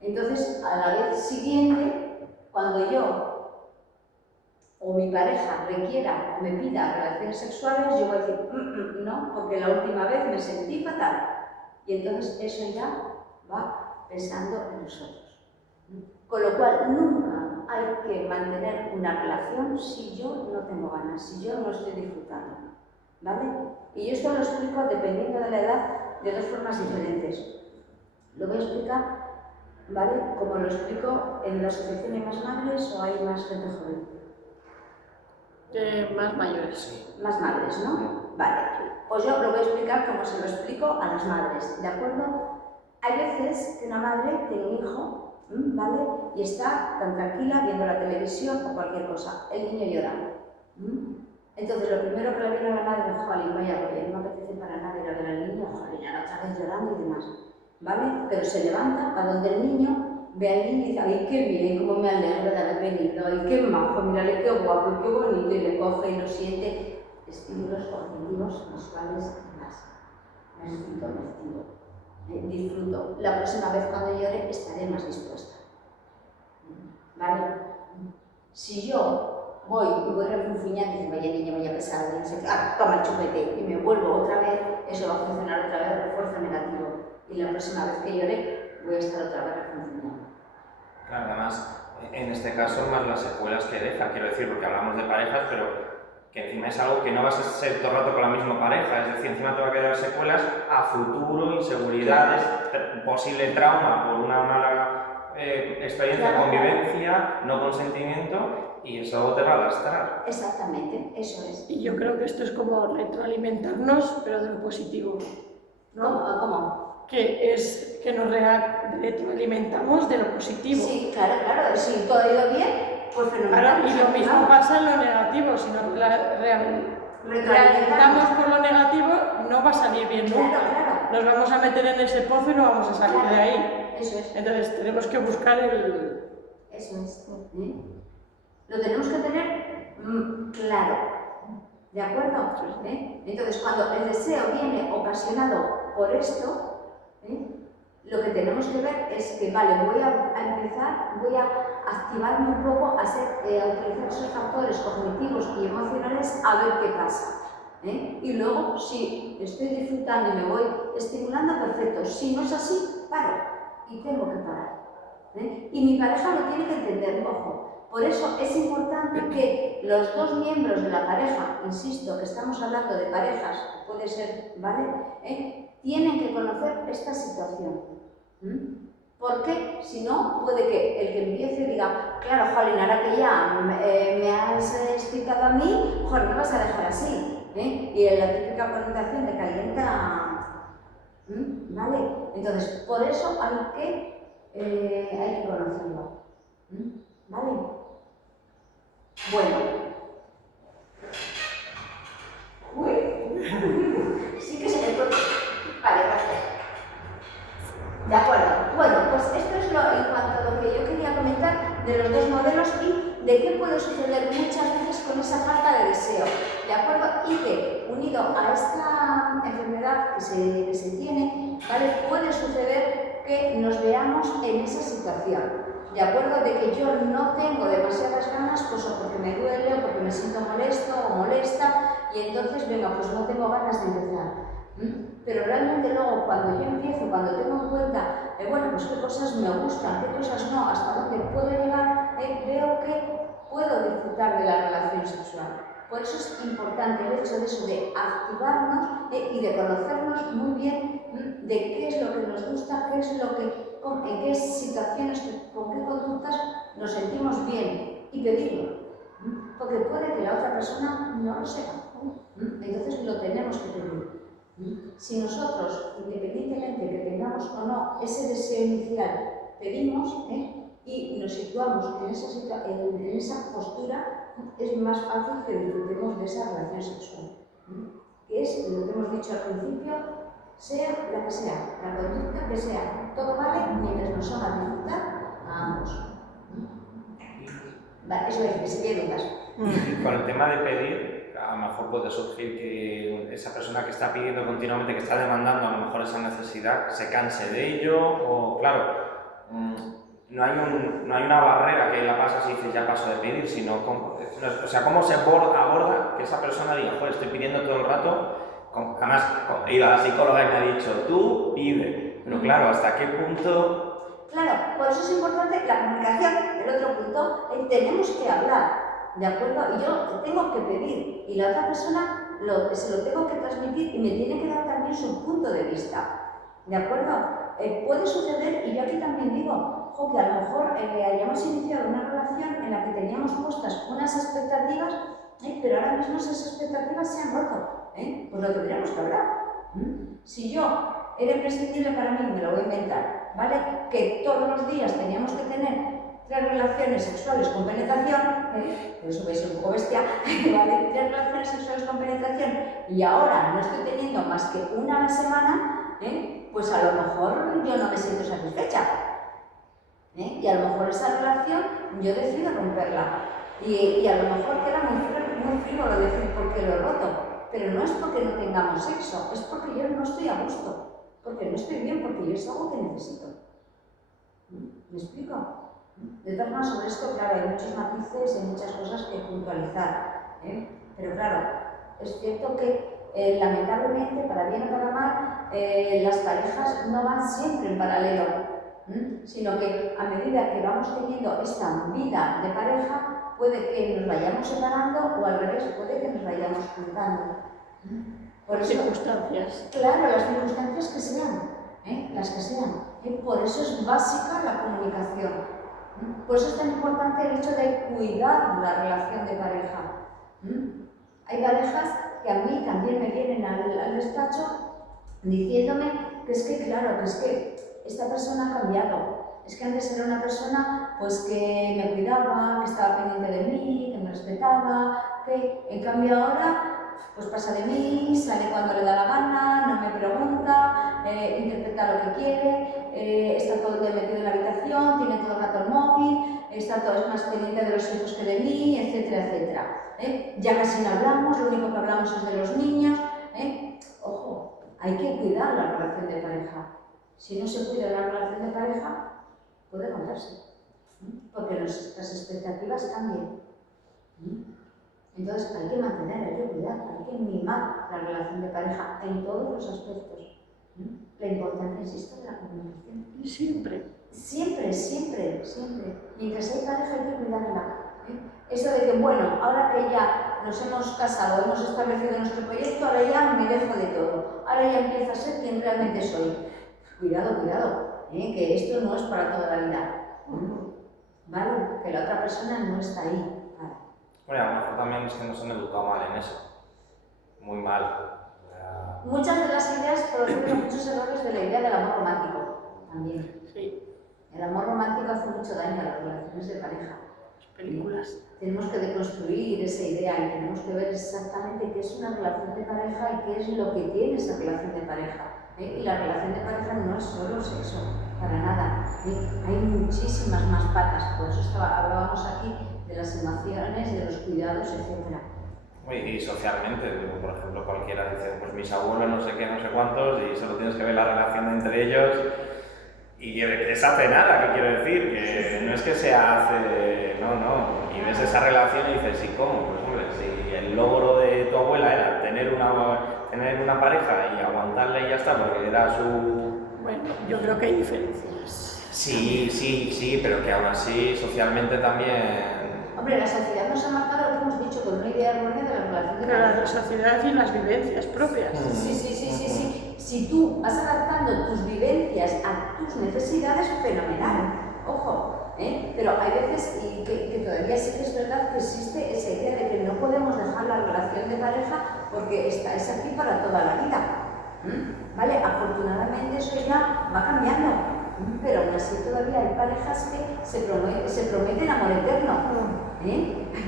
Entonces, a la vez siguiente, cuando yo o mi pareja requiera o me pida relaciones sexuales, yo voy a decir, no, porque la última vez me sentí fatal. Y entonces eso ya va pesando en nosotros. Con lo cual, nunca hay que mantener una relación si yo no tengo ganas, si yo no estoy disfrutando, ¿vale? Y yo esto lo explico dependiendo de la edad de dos formas diferentes. Lo voy a explicar, ¿vale? Como lo explico en la asociación de Más Madres o hay más gente joven. Más mayores. Más madres, ¿no? Vale. Pues yo lo voy a explicar como se lo explico a las madres, ¿de acuerdo? Hay veces que una madre tiene un hijo, ¿vale? Y está tan tranquila viendo la televisión o cualquier cosa. El niño llora. Entonces, lo primero que le viene a la madre es, jolín, vaya rollo, no me apetece para nada ir a ver al niño, jolín, ahora otra vez llorando y demás, ¿vale? Pero se levanta, va donde el niño, ve al niño y dice, ay, qué bien, cómo me alegro de haber venido, ay, qué majo, mírale qué guapo, qué bonito, y le coge y lo siente, estímulos cognitivos, visuales y demás. Me disfruto. La próxima vez cuando llore estaré más dispuesta. ¿Vale? Si yo voy y voy refunfuñando y digo, vaya niña, vaya pesada, y dice, toma el chupete, y me vuelvo otra vez, eso va a funcionar otra vez, refuerzo negativo. Y la próxima vez que llore, voy a estar otra vez refunfuñando. Claro, además, en este caso, más las secuelas que deja, quiero decir, porque hablamos de parejas, pero que encima es algo que no vas a ser todo el rato con la misma pareja, es decir, encima te va a quedar secuelas a futuro, inseguridades, posible trauma por una mala experiencia de convivencia, no consentimiento, y eso te va a lastrar. Exactamente, eso es. Y yo creo que esto es como retroalimentarnos, pero de lo positivo, ¿no? ¿Cómo? Que es que nos retroalimentamos de lo positivo. Sí, claro, claro, si todo ha ido bien, pues fenomenal. Claro, y lo mismo pasa en lo negativo, si nos realimentamos por lo negativo, no va a salir bien nunca. Claro. Nos vamos a meter en ese pozo y no vamos a salir de ahí. Eso es. Entonces tenemos que buscar el... Eso es. Lo tenemos que tener claro. ¿De acuerdo? Entonces, cuando el deseo viene ocasionado por esto, lo que tenemos que ver es que, vale, voy a empezar, voy a activarme un poco a utilizar esos factores cognitivos y emocionales a ver qué pasa. Y luego, si estoy disfrutando y me voy estimulando, perfecto. Si no es así, paro y tengo que parar. Y mi pareja lo tiene que entender, ojo. Por eso es importante que los dos miembros de la pareja, insisto, que estamos hablando de parejas, puede ser, ¿vale? Tienen que conocer esta situación. Porque si no, puede que el que empiece diga, claro, jolín, ahora que ya me has explicado a mí, joder, me vas a dejar así. Y la típica connotación de calienta, ¿vale? Entonces, por eso hay que conocerlo. ¿Vale? Bueno. Sí que se me... Vale, gracias. De acuerdo. Bueno, pues esto es en cuanto a lo que yo quería comentar de los dos modelos y de qué puede suceder muchas veces con esa falta de deseo. ¿De acuerdo? Y que, unido a esta enfermedad que se tiene, ¿vale? Puede suceder que nos veamos en esa situación. ¿De acuerdo? De que yo no tengo demasiadas ganas, pues o porque me duele, o porque me siento molesto o molesta, y entonces, venga, pues no tengo ganas de empezar. Pero realmente luego, cuando yo empiezo, cuando tengo en cuenta, bueno, pues qué cosas me gustan, qué cosas no, hasta dónde puedo llegar, veo que puedo disfrutar de la relación sexual. Por eso es importante el hecho de eso, de activarnos y de conocernos muy bien de qué es lo que nos gusta, qué es lo que, en qué situaciones, con qué conductas nos sentimos bien y pedirlo. Porque puede que la otra persona no lo sepa. Entonces lo tenemos que pedir. Si nosotros, independientemente de que tengamos o no ese deseo inicial, pedimos y nos situamos en esa postura, es más fácil que disfrutemos de esa relación sexual. Que es lo que hemos dicho al principio, sea la que sea, la conducta que sea, todo vale mientras nos haga disfrutar a ambos. Vale, eso es, que se quede dudas. Con el tema de pedir, a lo mejor puede surgir que esa persona que está pidiendo continuamente, que está demandando a lo mejor esa necesidad, se canse de ello, o claro, no hay una barrera que la pasas y dices ya paso de pedir, sino cómo se aborda que esa persona diga, joder, estoy pidiendo todo el rato, además he ido a la psicóloga y me ha dicho, tú pide, pero claro, ¿hasta qué punto? Claro, por eso es importante la comunicación, el otro punto, tenemos que hablar, ¿de acuerdo? Y yo tengo que pedir, y la otra persona se lo tengo que transmitir y me tiene que dar también su punto de vista, ¿de acuerdo? Puede suceder, y yo aquí también digo, que a lo mejor hayamos iniciado una relación en la que teníamos puestas unas expectativas, pero ahora mismo esas expectativas se han roto, pues lo tendríamos que hablar. Si yo era imprescindible para mí, me lo voy a inventar, ¿vale? Que todos los días teníamos que tener 3 relaciones sexuales con penetración, por eso voy a ser un poco bestia, ¿vale? 3 relaciones sexuales con penetración, y ahora no estoy teniendo más que una a la semana, pues a lo mejor yo no me siento satisfecha. Y a lo mejor esa relación yo decido romperla. Y a lo mejor queda muy frívolo decir por qué lo he roto, pero no es porque no tengamos sexo, es porque yo no estoy a gusto, porque no estoy bien, porque yo es algo que necesito. ¿Me explico? De todas formas, sobre esto, claro, hay muchos matices y muchas cosas que puntualizar, pero claro, es cierto que lamentablemente, para bien o para mal, las parejas no van siempre en paralelo, sino que a medida que vamos teniendo esta vida de pareja, puede que nos vayamos separando o al revés, puede que nos vayamos juntando. Por eso, circunstancias. Claro, las circunstancias que sean, las que sean. Por eso es básica la comunicación. Por eso es tan importante el hecho de cuidar la relación de pareja. Hay parejas que a mí también me vienen al despacho diciéndome que es que, claro, que es que esta persona ha cambiado. Es que antes era una persona pues, que me cuidaba, que estaba pendiente de mí, que me respetaba, que en cambio ahora pues pasa de mí, sale cuando le da la gana, no me pregunta, interpreta lo que quiere, está todo el día metido en la habitación, tiene todo el rato el móvil, está todo es más pendiente de los hijos que de mí, etcétera, etcétera. Ya casi no hablamos, lo único que hablamos es de los niños. Ojo, hay que cuidar la relación de pareja. Si no se cuida la relación de pareja, puede romperse, porque nuestras expectativas cambian. Entonces hay que mantener, hay que cuidar, hay que mimar la relación de pareja en todos los aspectos. La importancia, insisto, de la comunicación. Y siempre. Siempre, siempre, siempre. Mientras hay pareja hay que cuidarla. Eso de que, bueno, ahora que ya nos hemos casado, hemos establecido nuestro proyecto, ahora ya me dejo de todo. Ahora ya empiezo a ser quien realmente soy. Cuidado, cuidado, que esto no es para toda la vida. ¿Vale? Que la otra persona no está ahí. Bueno, a lo mejor también es que nos han educado mal en eso. Muy mal. Muchas de las ideas producen muchos errores de la idea del amor romántico. También. Sí. El amor romántico hace mucho daño a las relaciones de pareja. Las películas. Tenemos que deconstruir esa idea y tenemos que ver exactamente qué es una relación de pareja y qué es lo que tiene esa relación de pareja. Y la relación de pareja no es solo sexo, para nada. Hay muchísimas más patas, por eso hablábamos aquí de las emociones, de los cuidados, etc. Y socialmente, por ejemplo, cualquiera dice, pues mis abuelos no sé qué, no sé cuántos, y solo tienes que ver la relación entre ellos, y que se hace nada, ¿qué quiero decir? Que no es que se hace, no, y ves esa relación y dices, ¿y cómo? Pues hombre, si el logro de tu abuela era tener una pareja y aguantarle y ya está, porque era su... Bueno, yo creo que hay diferencias. Sí, pero que aún así, socialmente también... Hombre, la sociedad nos ha marcado lo que hemos dicho con una idea errónea de la relación de pareja. La sociedad y las vivencias propias. Sí. Si tú vas adaptando tus vivencias a tus necesidades, fenomenal. Ojo, pero hay veces y que todavía sí que es verdad que existe esa idea de que no podemos dejar la relación de pareja porque estáis aquí para toda la vida. ¿Vale? Afortunadamente eso ya va cambiando. Pero aún así todavía hay parejas que se prometen amor eterno.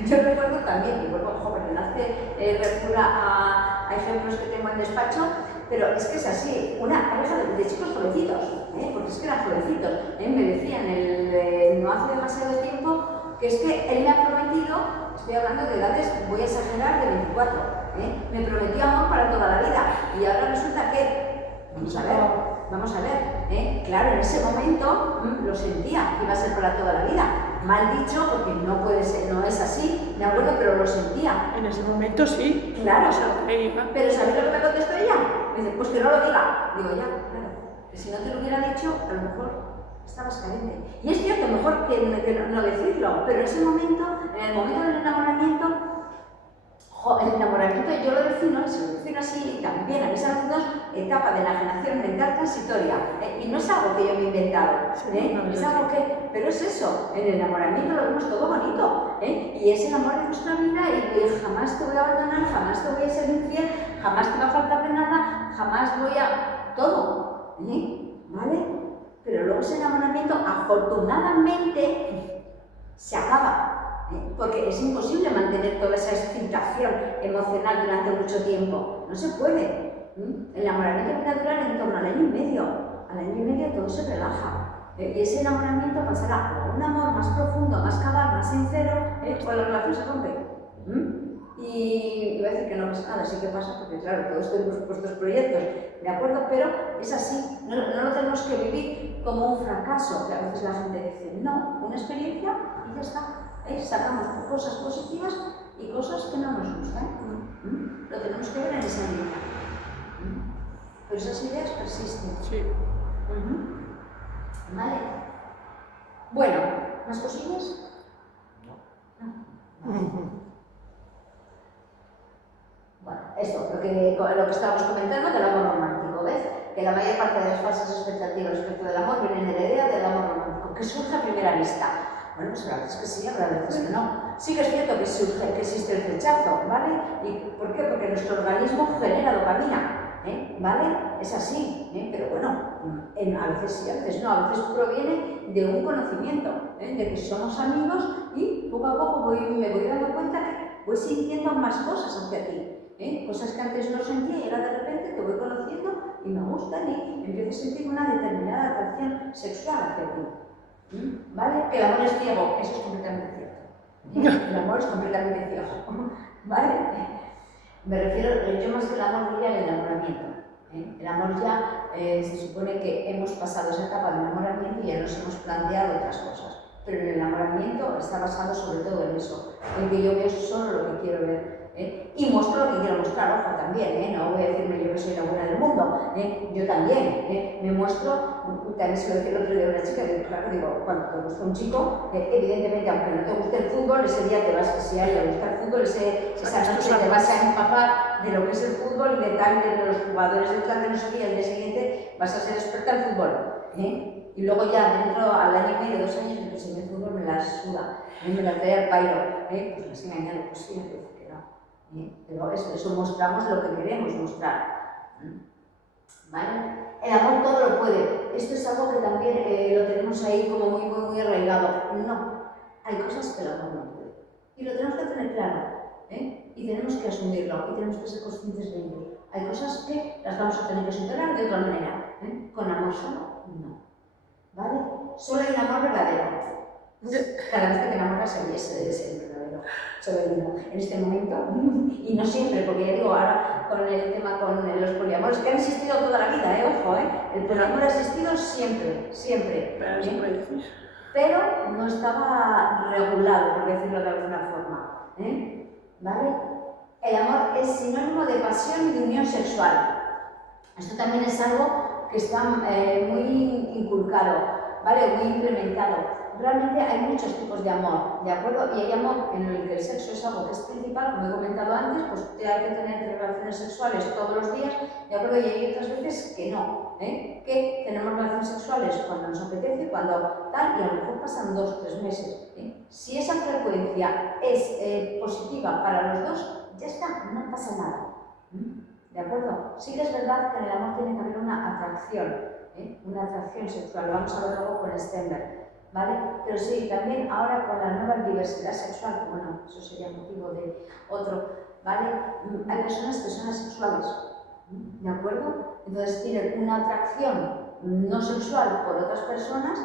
Yo recuerdo también, y vuelvo a perdonaste, recurra a ejemplos que tengo en despacho, pero es que es así, una pareja de chicos jovencitos, porque es que eran jovencitos, me decían no hace demasiado tiempo que es que él me ha prometido, estoy hablando de edades, voy a exagerar, de 24, me prometió amor para toda la vida, y ahora resulta que, vamos a ver, claro, en ese momento lo sentía, que iba a ser para toda la vida. Mal dicho, porque no puede ser, no es así, ¿de acuerdo? Pero lo sentía. En ese momento sí. Claro. Pero ¿sabes lo que me contestó ella? Me dice, pues que no lo diga. Digo, ya, claro. Que si no te lo hubiera dicho, a lo mejor estabas carente. Y es cierto, mejor que no decirlo, pero en ese momento, en el momento del enamoramiento, el enamoramiento yo lo defino así también a mis alumnos, etapa de enajenación mental transitoria. Y no es algo que yo me he inventado, es algo que, pero es eso, en el enamoramiento lo vemos todo bonito, y es el amor de nuestra vida y jamás te voy a abandonar, jamás te voy a ser infiel, jamás te va a faltar de nada, jamás voy a... todo, ¿vale? Pero luego ese enamoramiento afortunadamente se acaba, porque es imposible mantener toda esa excitación emocional durante mucho tiempo, no se puede. El enamoramiento viene a durar en torno al año y medio. Al año y medio todo se relaja. Y ese enamoramiento pasará a un amor más profundo, más cabal, más sincero, cuando la relación se rompe. Y iba a decir que no pasa nada, sí que pasa, porque claro, todos tenemos vuestros proyectos, ¿de acuerdo? Pero es así, no lo tenemos que vivir como un fracaso, que a veces la gente dice, no, una experiencia y ya está. Sacamos cosas positivas y cosas que no nos gustan. Lo tenemos que ver en esa línea. Pero esas ideas persisten. Sí. ¿Vale? Bueno, ¿más cosillas? No. Bueno, esto, lo que estábamos comentando del amor romántico, ¿ves? Que la mayor parte de las falsas expectativas respecto del amor vienen de la idea del amor romántico, que surge a primera vista. Bueno, pues habrá veces que sí, habrá veces que no. Sí que es cierto que existe el rechazo, ¿vale? ¿Y por qué? Porque nuestro organismo genera dopamina. ¿Vale? Es así, pero bueno, a veces sí, a veces no, a veces proviene de un conocimiento, de que somos amigos y poco a poco me voy dando cuenta que voy sintiendo más cosas hacia ti, cosas que antes no sentía y ahora de repente te voy conociendo y me gustan y empiezo a sentir una determinada atracción sexual hacia ti, ¿vale? Que el amor es ciego, eso es completamente cierto, el amor es completamente ciego, ¿vale? Me refiero, yo más que el amor diría el enamoramiento. El amor ya se supone que hemos pasado esa etapa de enamoramiento y ya nos hemos planteado otras cosas. Pero el enamoramiento está basado sobre todo en eso, en que yo veo solo lo que quiero ver. Y muestro lo que quiero mostrar, ojo, también, no voy a decirme yo que soy la buena del mundo, yo también, me muestro, también se lo decía el otro día a una chica, que claro, digo, cuando te gusta un chico, evidentemente, aunque no te guste el fútbol, ese día te vas, si a ella le gusta el fútbol, esa noche te vas a empapar de lo que es el fútbol y de tal, de los jugadores del tal, de no sé qué, y al día siguiente vas a ser experta en fútbol, y luego ya dentro al año y medio, 2 años, que si el fútbol me la suda, me la trae al pairo, pues me has engañado, pues fíjate. Pero eso mostramos lo que queremos mostrar. ¿Vale? El amor todo lo puede. Esto es algo que también lo tenemos ahí como muy arraigado. No, hay cosas que el amor no puede. Y lo tenemos que tener claro. Y tenemos que asumirlo y tenemos que ser conscientes de ello. Hay cosas que las vamos a tener que superar de otra manera. Con amor solo, no. ¿Vale? Solo hay un amor verdadero. Cada vez que te enamoras, ese debe ser verdadero. En este momento, y no siempre, porque ya digo, ahora con el tema con los poliamores, que han existido toda la vida, ojo, el poliamor ha existido siempre, pero no estaba regulado, por decirlo de alguna forma, ¿vale? El amor es sinónimo de pasión y de unión sexual. Esto también es algo que está muy inculcado, ¿vale? Muy implementado. Realmente hay muchos tipos de amor, ¿de acuerdo? Y hay amor en el que el sexo es algo que es principal, como he comentado antes, pues hay que tener relaciones sexuales todos los días, ¿de acuerdo? Y hay otras veces que no, que tenemos relaciones sexuales cuando nos apetece, cuando tal, y a lo mejor pasan 2 o 3 meses. Si esa frecuencia es positiva para los dos, ya está, no pasa nada. ¿De acuerdo? Sí que es verdad que en el amor tiene que haber una atracción sexual, lo vamos a ver luego con Stenberg. ¿Vale? Pero sí, también ahora con la nueva diversidad sexual, que bueno, eso sería motivo de otro, ¿vale? Hay personas que son asexuales, ¿de acuerdo? Entonces tienen una atracción no sexual por otras personas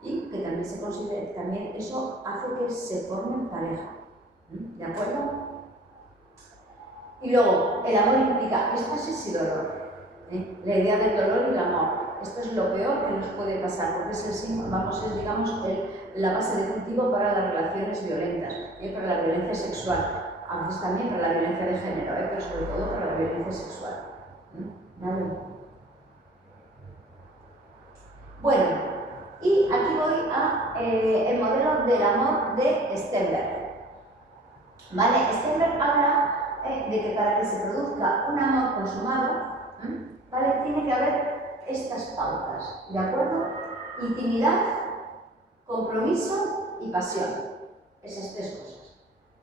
y que también se considera, también eso hace que se formen pareja, ¿de acuerdo? Y luego, el amor implica éxtasis y dolor, la idea del dolor y el amor. Esto es lo peor que nos puede pasar, porque es digamos, la base de cultivo para las relaciones violentas, para la violencia sexual, a veces también para la violencia de género, pero sobre todo para la violencia sexual. ¿Vale? Bueno, y aquí voy a el modelo del amor de Stenberg. ¿Vale? Stenberg habla de que para que se produzca un amor consumado, ¿vale? Tiene que haber estas pautas, ¿de acuerdo? Intimidad, compromiso y pasión. Esas 3 cosas,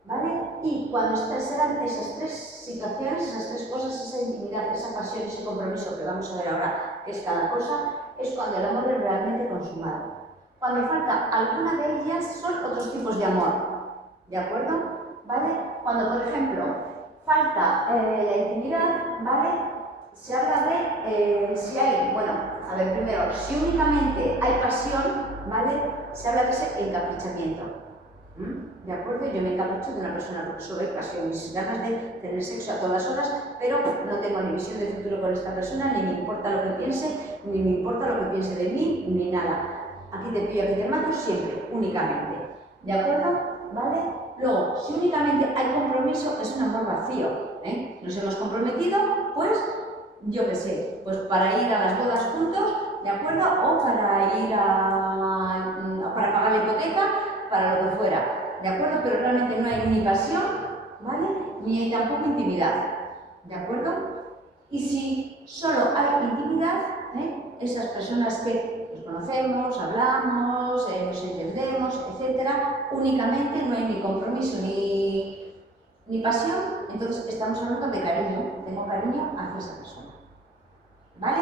¿vale? Y cuando se dan esas 3 situaciones, esas 3 cosas, esa intimidad, esa pasión, ese compromiso que vamos a ver ahora, que es cada cosa, es cuando el amor es realmente consumado. Cuando falta alguna de ellas son otros tipos de amor, ¿de acuerdo? ¿Vale? Cuando, por ejemplo, falta la intimidad, ¿vale? Se habla de si hay, bueno, a ver, primero, si únicamente hay pasión, ¿vale? Se habla de ese encaprichamiento. ¿De acuerdo? Yo me encapricho de una persona porque solo hay pasión, mis ganas de tener sexo a todas horas, pero no tengo ni visión de futuro con esta persona, ni me importa lo que piense, ni me importa lo que piense de mí, ni nada. Aquí te pillo, aquí te mato, siempre, únicamente. ¿De acuerdo? ¿Vale? Luego, si únicamente hay compromiso, es un amor vacío. Nos hemos comprometido, pues, yo qué sé, pues para ir a las bodas juntos, ¿de acuerdo? O para ir para pagar la hipoteca, para lo que fuera, ¿de acuerdo? Pero realmente no hay ni pasión, ¿vale? Ni hay tampoco intimidad, ¿de acuerdo? Y si solo hay intimidad, esas personas que nos conocemos, hablamos, nos entendemos, etc., únicamente no hay ni compromiso ni pasión, entonces estamos hablando de cariño, tengo cariño hacia esa persona, ¿vale?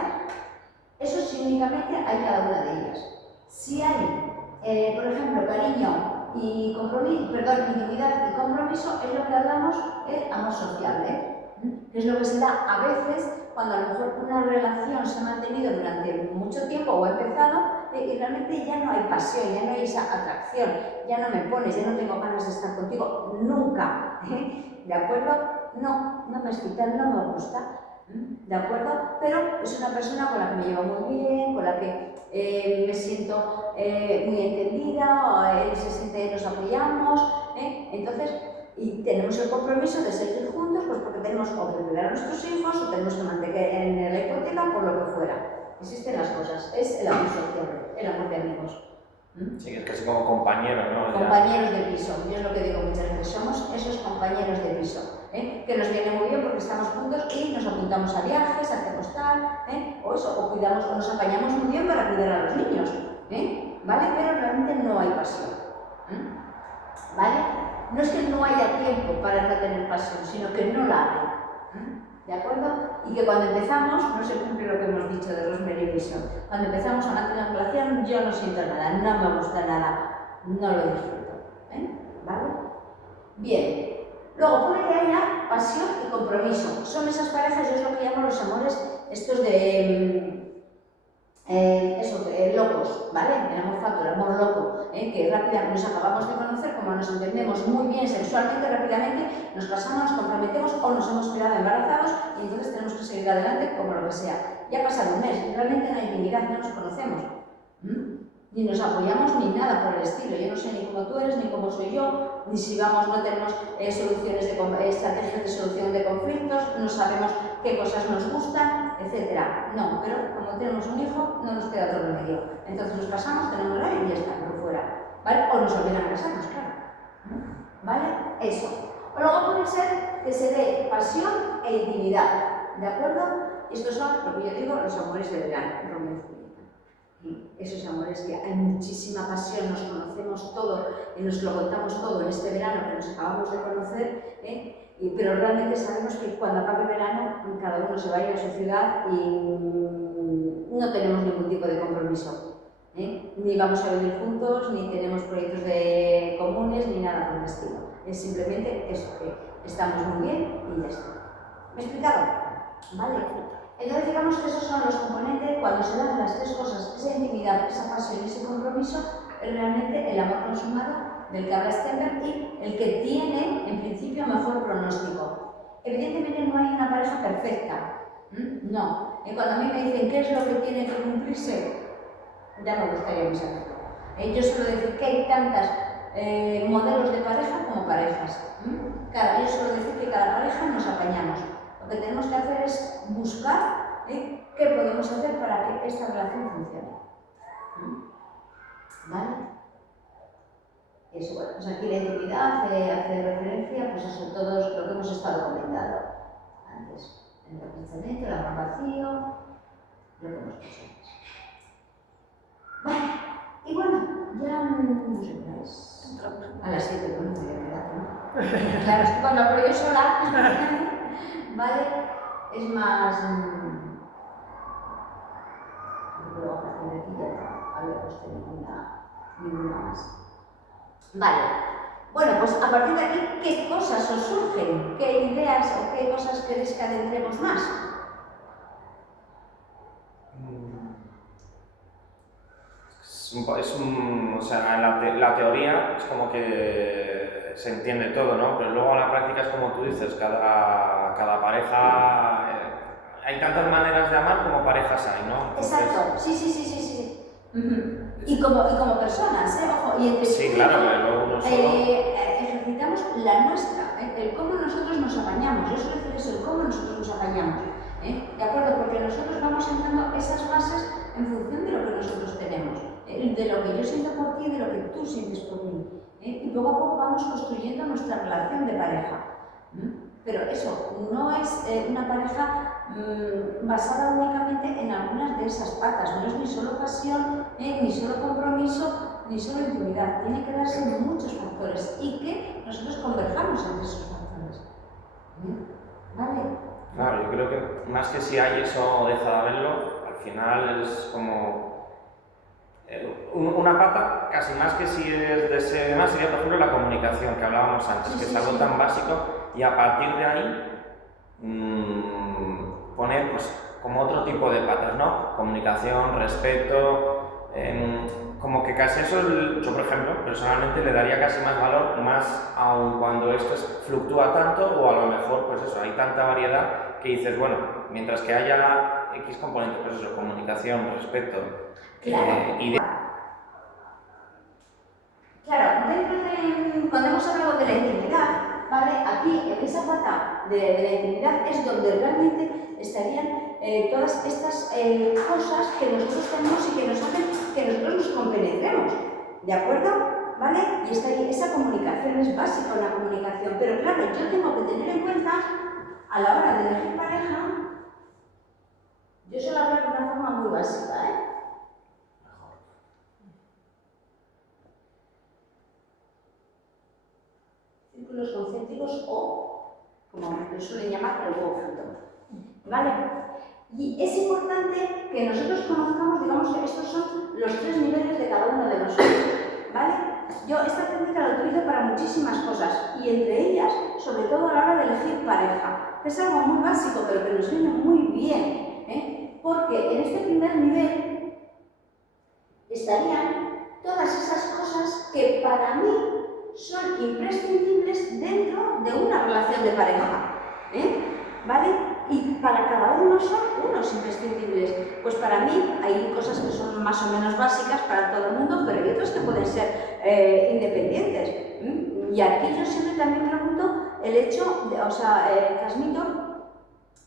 Eso sí, únicamente hay cada una de ellas. Si hay, por ejemplo, cariño y compromiso, perdón, intimidad y compromiso, es lo que hablamos de amor sociable, que es lo que se da a veces cuando a lo mejor una relación se ha mantenido durante mucho tiempo o ha empezado y realmente ya no hay pasión, ya no hay esa atracción, ya no me pones, ya no tengo ganas de estar contigo, nunca, ¿de acuerdo? No me excita, no me gusta, ¿de acuerdo? Pero es una persona con la que me llevo muy bien, con la que me siento muy entendida, él se siente, nos apoyamos, entonces, y tenemos el compromiso de seguir juntos, pues porque tenemos o que cuidar a nuestros hijos, o tenemos que mantener en la hipoteca, por lo que fuera. Existen las cosas, es el amor social, el amor de amigos. Sí, que es casi como compañero, ¿no? Compañeros de piso, yo es lo que digo muchas veces, somos esos compañeros de piso, que nos viene muy bien porque estamos juntos y nos apuntamos a viajes, hacemos tal, o eso, o cuidamos, o nos apañamos muy bien para cuidar a los niños, ¿vale? Pero realmente no hay pasión, ¿vale? No es que no haya tiempo para no tener pasión, sino que no la hay, ¿de acuerdo? Y que cuando empezamos no se cumple lo que hemos dicho de Rosemary Mason. Cuando empezamos a mantener una relación yo no siento nada, no me gusta nada, no lo disfruto, ¿vale? Bien. Luego puede que haya pasión y compromiso. Son esas parejas, yo es lo que llamo los amores estos de locos, ¿vale? El amor fatuo, el amor loco, que rápidamente nos acabamos de conocer, como nos entendemos muy bien sexualmente, rápidamente nos casamos, nos comprometemos o nos hemos quedado embarazados y entonces tenemos que seguir adelante como lo que sea. Ya ha pasado un mes y realmente no hay intimidad, no nos conocemos. Ni nos apoyamos ni nada por el estilo. Yo no sé ni cómo tú eres, ni cómo soy yo, ni si vamos, no tenemos estrategias de solución de conflictos, no sabemos qué cosas nos gustan, etc. No, pero como tenemos un hijo, no nos queda otro remedio. Entonces nos casamos, tenemos la y ya está, por fuera. ¿Vale? O nos obligan a casarnos, claro. ¿Vale? Eso. O luego puede ser que se dé pasión e intimidad. ¿De acuerdo? Estos son, lo que yo digo, los amores de verano, Romeo y Julieta. Esos amores que hay muchísima pasión, nos conocemos todo y nos lo contamos todo en este verano que nos acabamos de conocer, pero realmente sabemos que cuando acabe el verano cada uno se va a ir a su ciudad y no tenemos ningún tipo de compromiso, ni vamos a vivir juntos, ni tenemos proyectos comunes, ni nada por el estilo. Es simplemente eso, que estamos muy bien y ya está. ¿Me he explicado? ¿Vale? Entonces digamos que esos son los componentes, cuando se dan las tres cosas, esa intimidad, esa pasión y ese compromiso, es realmente el amor consumado del que habla Stenberg y el que tiene, en principio, mejor pronóstico. Evidentemente no hay una pareja perfecta, no. Cuando a mí me dicen qué es lo que tiene que cumplirse, ya me gustaría saberlo. Yo suelo decir que hay tantos modelos de pareja como parejas. Yo suelo decir que cada pareja nos apañamos. Lo que tenemos que hacer es buscar qué podemos hacer para que esta relación funcione. ¿Vale? Eso, bueno, pues aquí la intimidad hace referencia pues a todo lo que hemos estado comentando antes. El pensamiento, el amor vacío, lo que hemos dicho antes. Vale, y bueno, ya no sé qué es. A las 7, bueno, me voy a quedar, ¿no? Claro, es que cuando hablo yo sola, ¿vale? Es más... había puesto ninguna más. Vale. Bueno, pues a partir de aquí, ¿qué cosas os surgen? ¿Qué ideas o qué cosas queréis que adentremos más? O sea, la teoría es como que se entiende todo, ¿no? Pero luego en la práctica es como tú dices, cada pareja... hay tantas maneras de amar como parejas hay, ¿no? Entonces, exacto, sí. Y como personas, ojo, y entre sí, claro, pero luego uno solo... ejercitamos la nuestra, el cómo nosotros nos apañamos. Yo suelo decir eso, el cómo nosotros nos apañamos. ¿De acuerdo? Porque nosotros vamos entrando esas bases en función de lo que nosotros tenemos, de lo que yo siento por ti y de lo que tú sientes por mí. Y poco a poco vamos construyendo nuestra relación de pareja. Pero eso no es una pareja basada únicamente en algunas de esas patas. No es ni solo pasión, ni solo compromiso, ni solo intimidad. Tiene que darse muchos factores y que nosotros converjamos entre esos factores. ¿Vale? Claro, yo creo que más que si hay eso o deja de haberlo, al final es como una pata, casi más que si es de ese demás, sería por ejemplo la comunicación que hablábamos antes, que es algo tan básico, y a partir de ahí poner pues, como otro tipo de patas, ¿no? Comunicación, respeto, como que casi eso, yo por ejemplo, personalmente le daría casi más valor, más aun cuando esto fluctúa tanto, o a lo mejor, pues eso, hay tanta variedad que dices, bueno, mientras que haya X componentes, pues eso, comunicación, respeto, Claro, cuando hemos hablado de la intimidad, ¿vale? Aquí, en esa pata de la intimidad, es donde realmente estarían todas estas cosas que nosotros tenemos y que nos hacen que nosotros nos compenetremos, ¿de acuerdo? ¿Vale? Y esa comunicación es básica, una comunicación, pero claro, yo tengo que tener en cuenta, a la hora de elegir pareja, yo suelo hablar de una forma muy básica, círculos concéntricos o, como lo suelen llamar, el huevo fruto. ¿Vale? Y es importante que nosotros conozcamos, digamos, que estos son los 3 niveles de cada uno de nosotros. ¿Vale? Yo esta técnica la utilizo para muchísimas cosas y entre ellas, sobre todo a la hora de elegir pareja, que es algo muy básico pero que nos viene muy bien, porque en este primer nivel estarían todas esas cosas que para mí son imprescindibles dentro de una relación de pareja, ¿vale? Y para cada uno son unos imprescindibles. Pues para mí hay cosas que son más o menos básicas para todo el mundo, pero hay otras que pueden ser independientes. Y aquí yo siempre también pregunto el hecho, transmito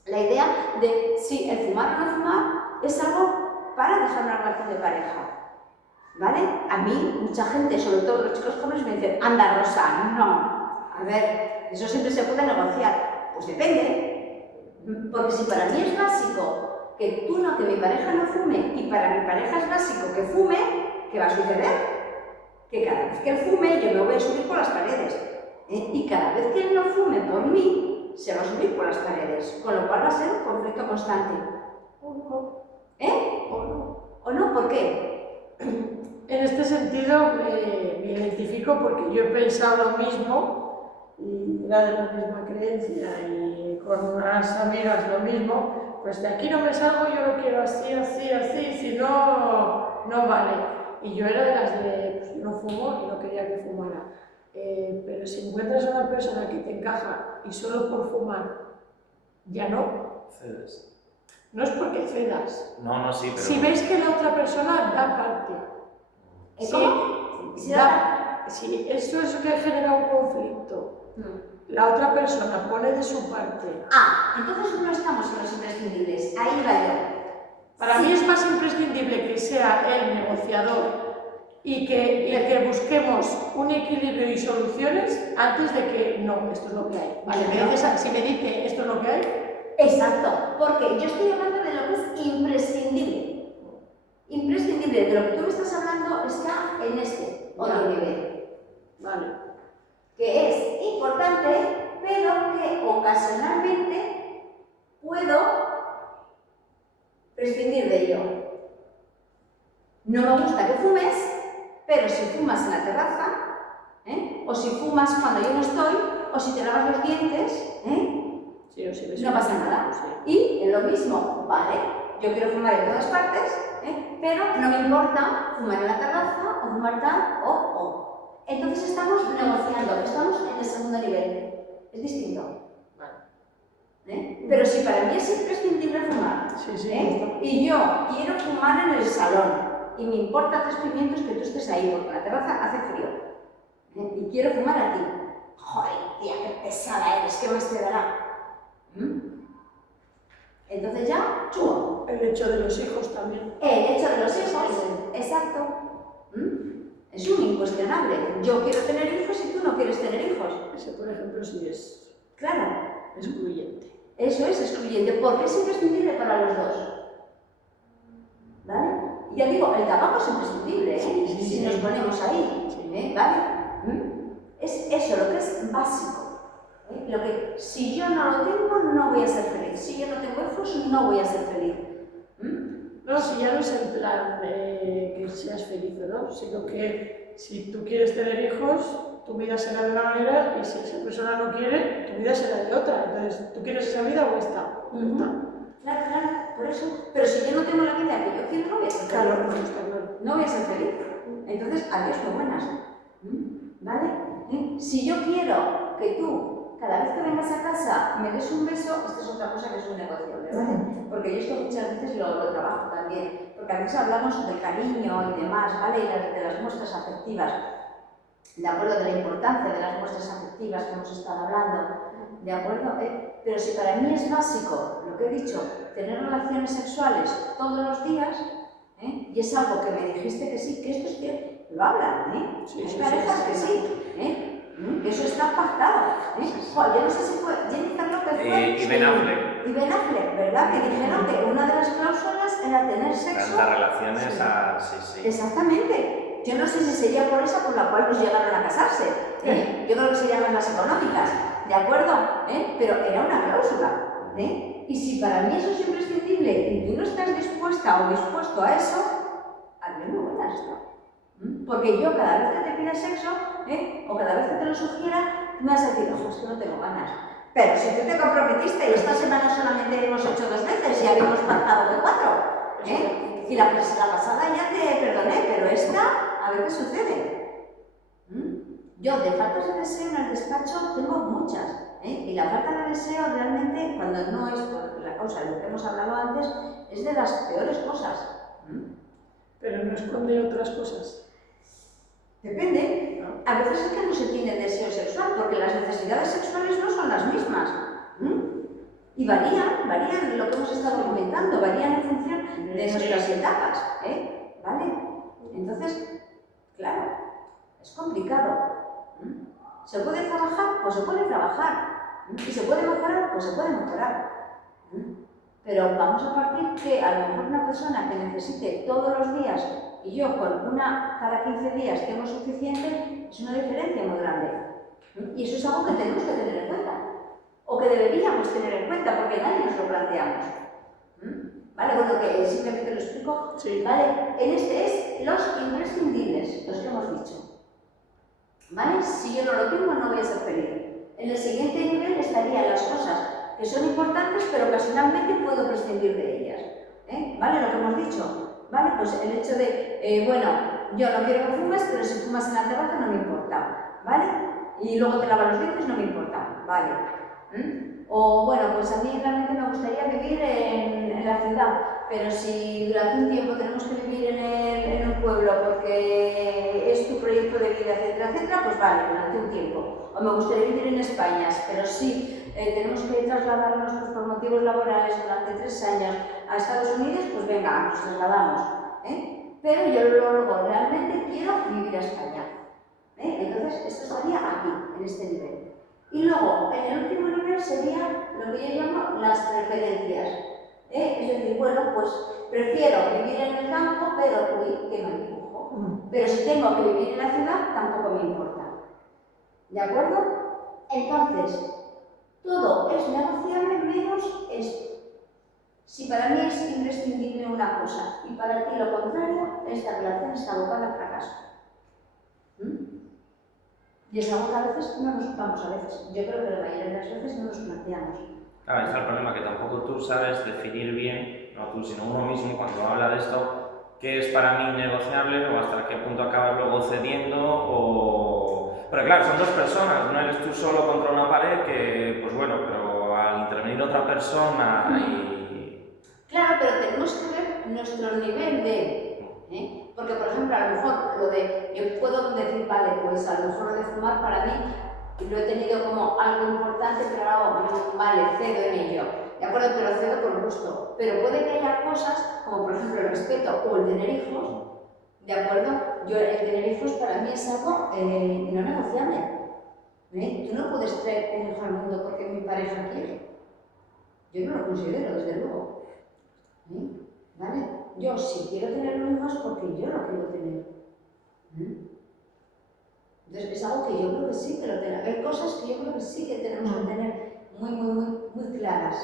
la idea de si el fumar o no fumar es algo para dejar una relación de pareja. ¿Vale? A mí, mucha gente, sobre todo los chicos jóvenes, me dicen, anda Rosa, no. A ver, eso siempre se puede negociar. Pues depende. Porque si para mí es básico que mi pareja no fume, y para mi pareja es básico que fume, ¿qué va a suceder? Que cada vez que él fume, yo me voy a subir por las paredes. Y cada vez que él no fume por mí, se va a subir por las paredes. Con lo cual va a ser un conflicto constante. ¿O no? ¿Por qué? En este sentido me identifico porque yo he pensado lo mismo y era de la misma creencia y con unas amigas lo mismo, pues de aquí no me salgo, yo lo quiero así, si no, no vale. Y yo era de las de, pues yo no fumo y no quería que fumara. Pero si encuentras a una persona que te encaja y solo por fumar ya no, cedes. No es porque cedas. No, sí, pero... Si ves que la otra persona da parte. Si eso es lo que genera un conflicto, la otra persona pone de su parte. Entonces no estamos en los imprescindibles. Ahí va yo. Para mí es más imprescindible que sea el negociador y que busquemos un equilibrio y soluciones antes de que no, esto es lo que hay. Vale, si me dice esto es lo que hay. Exacto, porque yo estoy hablando de lo que es imprescindible. Imprescindible, de lo que tú me estás hablando está en este otro nivel. Vale. Que es importante, pero que ocasionalmente puedo prescindir de ello. No me gusta que fumes, pero si fumas en la terraza, o si fumas cuando yo no estoy, o si te lavas los dientes, Sí, o si no pasa nada. Sí. Y en lo mismo, vale, yo quiero fumar en todas partes, pero no me importa fumar en la terraza, o fumar tal, o. Entonces estamos negociando, estamos en el segundo nivel. Es distinto. Pero si para mí es imprescindible fumar, y yo quiero fumar en el salón, y me importa 3 pimientos que tú estés ahí, porque en la terraza hace frío, y quiero fumar a ti. Joder, tía, qué pesada eres, ¿qué más te dará? Entonces ya, chulo. El hecho de los hijos también. El hecho de los hijos, exacto. Es un incuestionable. Yo quiero tener hijos y tú no quieres tener hijos. Ese, por ejemplo, sí es excluyente. Eso es excluyente, porque es imprescindible para los dos. ¿Vale? Y ya digo, el tabaco es imprescindible, si nos ponemos ahí. ¿Vale? Es eso, lo que es básico. Lo que, si yo no lo tengo, no voy a ser feliz. Si yo no tengo hijos, no voy a ser feliz. No, si ya no es en plan que seas feliz o no, sino que si tú quieres tener hijos, tu vida será de una manera y si esa persona no quiere, tu vida será de otra. Entonces, ¿tú quieres esa vida o esta? Claro, por eso. Pero si yo no tengo la vida que yo quiero, no voy a ser feliz. Claro, claro. No voy a ser feliz. Entonces, adiós, muy buenas. ¿Vale? Si yo quiero que tú, cada vez que vengas a casa, me des un beso, esto es otra cosa que es un negocio, ¿vale? Porque yo esto muchas veces lo trabajo también. Porque a veces hablamos del cariño y demás, ¿vale? Y de las muestras afectivas. ¿De acuerdo? De la importancia de las muestras afectivas que hemos estado hablando. ¿De acuerdo? Pero si para mí es básico, lo que he dicho, tener relaciones sexuales todos los días, y es algo que me dijiste que sí, que esto es que lo hablan, hay parejas que sí, que eso está pactado. Yo no sé si fue Jennifer López y Ben Affleck. Y Ben Affleck, ¿verdad? Que dijeron que una de las cláusulas era tener sexo. Tantas relaciones sí. Exactamente. Yo no sé si sería por esa por la cual nos llegaron a casarse. Yo creo que serían más las económicas, ¿de acuerdo? Pero era una cláusula. Y si para mí eso es imprescindible y tú no estás dispuesta o dispuesto a eso, a mí me buena esto. Porque yo cada vez que te pida sexo, o cada vez que te lo sugiera, tú me vas a decir, ojo, es que no tengo ganas. Pero si tú te comprometiste y esta semana solamente hemos hecho 2 veces y habíamos pactado de 4, y la pasada ya te perdoné, pero esta, a ver qué sucede. Yo de faltas de deseo en el despacho tengo muchas, y la falta de deseo realmente, cuando no es por la causa de lo que hemos hablado antes, es de las peores cosas. Pero no esconde otras cosas. Depende. A veces es que no se tiene deseo sexual, porque las necesidades sexuales no son las mismas. Y varían lo que hemos estado comentando, varían en función de nuestras etapas. ¿Vale? Entonces, claro, es complicado. ¿Se puede trabajar? Pues se puede trabajar. ¿Y se puede mejorar? Pues se puede mejorar. Pero vamos a partir que a lo mejor una persona que necesite todos los días y yo con una cada 15 días tengo suficiente, es una diferencia muy grande. Y eso es algo que tenemos que tener en cuenta. O que deberíamos tener en cuenta, porque nadie nos lo planteamos. ¿Vale? Bueno, que simplemente lo explico. Sí. ¿Vale? En este es los imprescindibles, los que hemos dicho. ¿Vale? Si yo no lo tengo, no voy a ser feliz. En el siguiente nivel estarían las cosas que son importantes, pero ocasionalmente puedo prescindir de ellas. ¿Vale? Lo que hemos dicho. ¿Vale? Pues el hecho de, bueno, yo no quiero que fumes, pero si fumas en la terraza no me importa. ¿Vale? Y luego te lavas los dientes, no me importa. ¿Vale? O bueno, pues a mí realmente me gustaría vivir en la ciudad, pero si durante un tiempo tenemos que vivir en un pueblo porque es tu proyecto de vida, etcétera, pues vale, durante un tiempo. O me gustaría vivir en España, pero si tenemos que trasladarnos pues, por motivos laborales durante 3 años a Estados Unidos, pues venga, nos trasladamos. Pero yo luego realmente quiero vivir a España. Entonces, esto estaría aquí, en este nivel. Y luego, en el último nivel sería lo que yo llamo las preferencias. Es decir, bueno, pues prefiero vivir en el campo, pero uy, que me dibujo. Pero si tengo que vivir en la ciudad, tampoco me importa. ¿De acuerdo? Entonces, todo es negociable menos esto. Si para mí es imprescindible una cosa y para ti lo contrario, esta relación está abocada al fracaso. Y es algo que a veces no nos vamos a veces. Yo creo que la mayoría de las veces no nos planteamos. Claro, está el problema que tampoco tú sabes definir bien, no tú, sino uno mismo, cuando habla de esto, qué es para mí negociable o hasta qué punto acabas luego cediendo o... Pero claro, son dos personas, no eres tú solo contra una pared que, pues bueno, pero al intervenir otra persona y... Claro, pero tenemos que ver nuestro nivel de... Porque, por ejemplo, a lo mejor lo de... Yo puedo decir, vale, pues a lo mejor lo de fumar para mí lo he tenido como algo importante, pero ahora, vale, cedo en ello. ¿De acuerdo? Pero cedo por gusto. Pero puede que haya cosas, como por ejemplo el respeto o el tener hijos, ¿de acuerdo? Yo, el tener hijos para mí es algo no negociable. Tú no puedes traer un hijo al mundo porque mi pareja quiere. Yo no lo considero, desde luego. ¿Vale? Yo, si quiero tener un hijo es porque yo lo quiero tener. Entonces, es algo que yo creo que sí que lo tenemos. Hay cosas que yo creo que sí que tenemos que tener muy claras.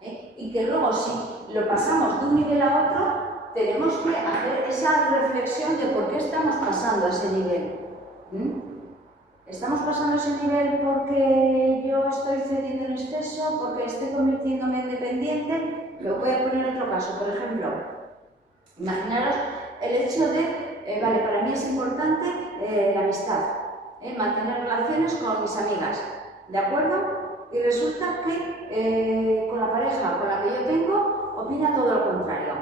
Y que luego, si lo pasamos de un nivel a otro, tenemos que hacer esa reflexión de por qué estamos pasando a ese nivel. ¿Estamos pasando a ese nivel porque yo estoy cediendo en exceso, porque estoy convirtiéndome en dependiente? Lo voy a poner otro caso, por ejemplo. Imaginaros el hecho de, vale, para mí es importante la amistad, mantener relaciones con mis amigas, ¿de acuerdo? Y resulta que con la pareja con la que yo tengo opina todo lo contrario.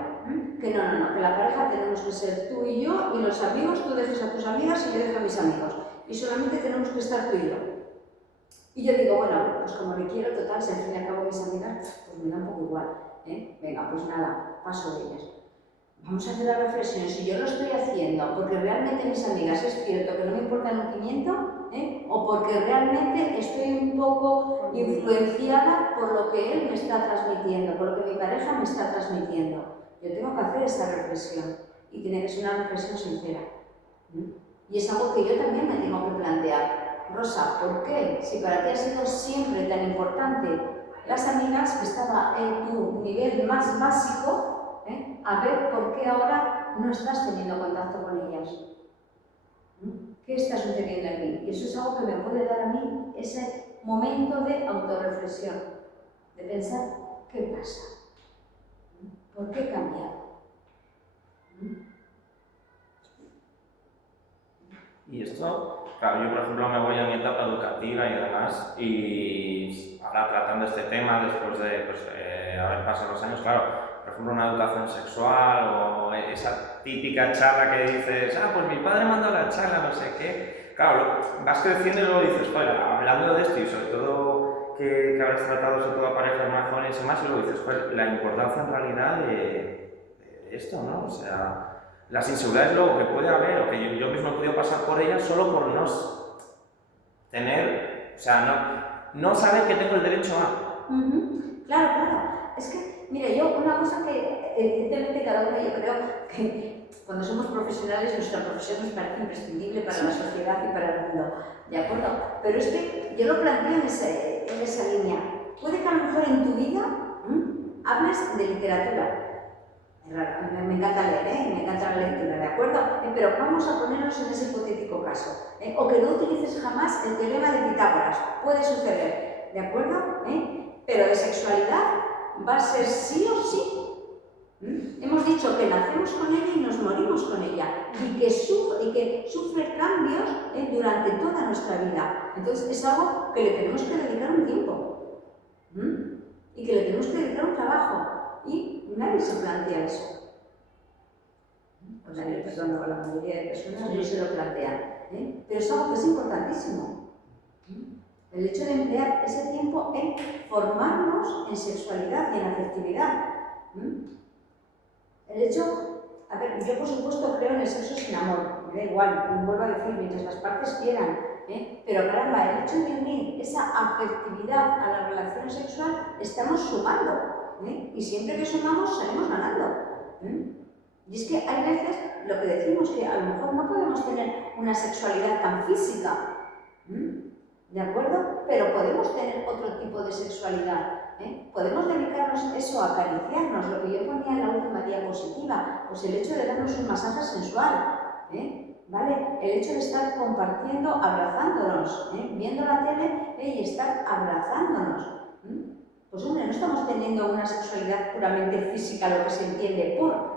Que no, que la pareja tenemos que ser tú y yo, y los amigos, tú dejes a tus amigas y yo dejo a mis amigos. Y solamente tenemos que estar tú y yo. Y yo digo, bueno, pues como le quiero, total, si al fin y al cabo mis amigas, pues me da un poco igual. Venga, pues nada, paso de ellas. Vamos a hacer la reflexión, si yo lo estoy haciendo porque realmente mis amigas es cierto que no me importa el nacimiento, o porque realmente estoy un poco influenciada por lo que él me está transmitiendo, por lo que mi pareja me está transmitiendo. Yo tengo que hacer esa reflexión y tiene que ser una reflexión sincera. Y es algo que yo también me tengo que plantear. Rosa, ¿por qué? Si para ti ha sido siempre tan importante las amigas, que estaba en tu nivel más básico, a ver por qué ahora no estás teniendo contacto con ellas. ¿Qué está sucediendo aquí? Y eso es algo que me puede dar a mí ese momento de autorreflexión, de pensar, ¿qué pasa? ¿Por qué he cambiado? Y esto, claro, yo por ejemplo me voy a mi etapa educativa y demás, y ahora tratando este tema después de haber pasado los años, claro, por ejemplo una educación sexual o esa típica charla que dices, pues mi padre mandó la charla, no sé qué, claro, vas creciendo y luego dices, joder, hablando de esto y sobre todo que habéis tratado sobre todo a parejas más jóvenes y más, y luego dices, joder, la importancia en realidad de esto, ¿no? O sea, las inseguridades luego que puede haber, o que yo mismo he podido pasar por ellas solo por no tener, o sea, no saber que tengo el derecho a... Claro. Es que, mira, yo una cosa que evidentemente cada uno, yo creo que cuando somos profesionales nuestra profesión nos parece imprescindible para la sociedad y para el mundo, ¿de acuerdo? Pero es que yo lo planteo en esa línea. Puede que a lo mejor en tu vida hables de literatura. Me encanta leer, me encanta la lectura, ¿de acuerdo? Pero vamos a ponernos en ese hipotético caso. O que no utilices jamás el teorema de Pitágoras. Puede suceder, ¿de acuerdo? Pero de sexualidad va a ser sí o sí. Hemos dicho que nacemos con ella y nos morimos con ella. Y que sufre cambios durante toda nuestra vida. Entonces es algo que le tenemos que dedicar un tiempo. Y que le tenemos que dedicar un trabajo. Y nadie se plantea eso. La mayoría de personas no se lo plantean. Pero es algo que es importantísimo. El hecho de emplear ese tiempo en formarnos en sexualidad y en afectividad. El hecho, a ver, yo por supuesto creo en el sexo sin amor, me da igual, vuelvo a decir, mientras las partes quieran. Pero caramba, el hecho de unir esa afectividad a la relación sexual, estamos sumando. Y siempre que sumamos salimos ganando. Y es que hay veces lo que decimos que a lo mejor no podemos tener una sexualidad tan física, ¿de acuerdo? Pero podemos tener otro tipo de sexualidad. Podemos dedicarnos eso a acariciarnos, lo que yo ponía en la última diapositiva, pues el hecho de darnos un masaje sensual, ¿vale? El hecho de estar compartiendo, abrazándonos, viendo la tele y estar abrazándonos. Pues hombre, no estamos teniendo una sexualidad puramente física, lo que se entiende por,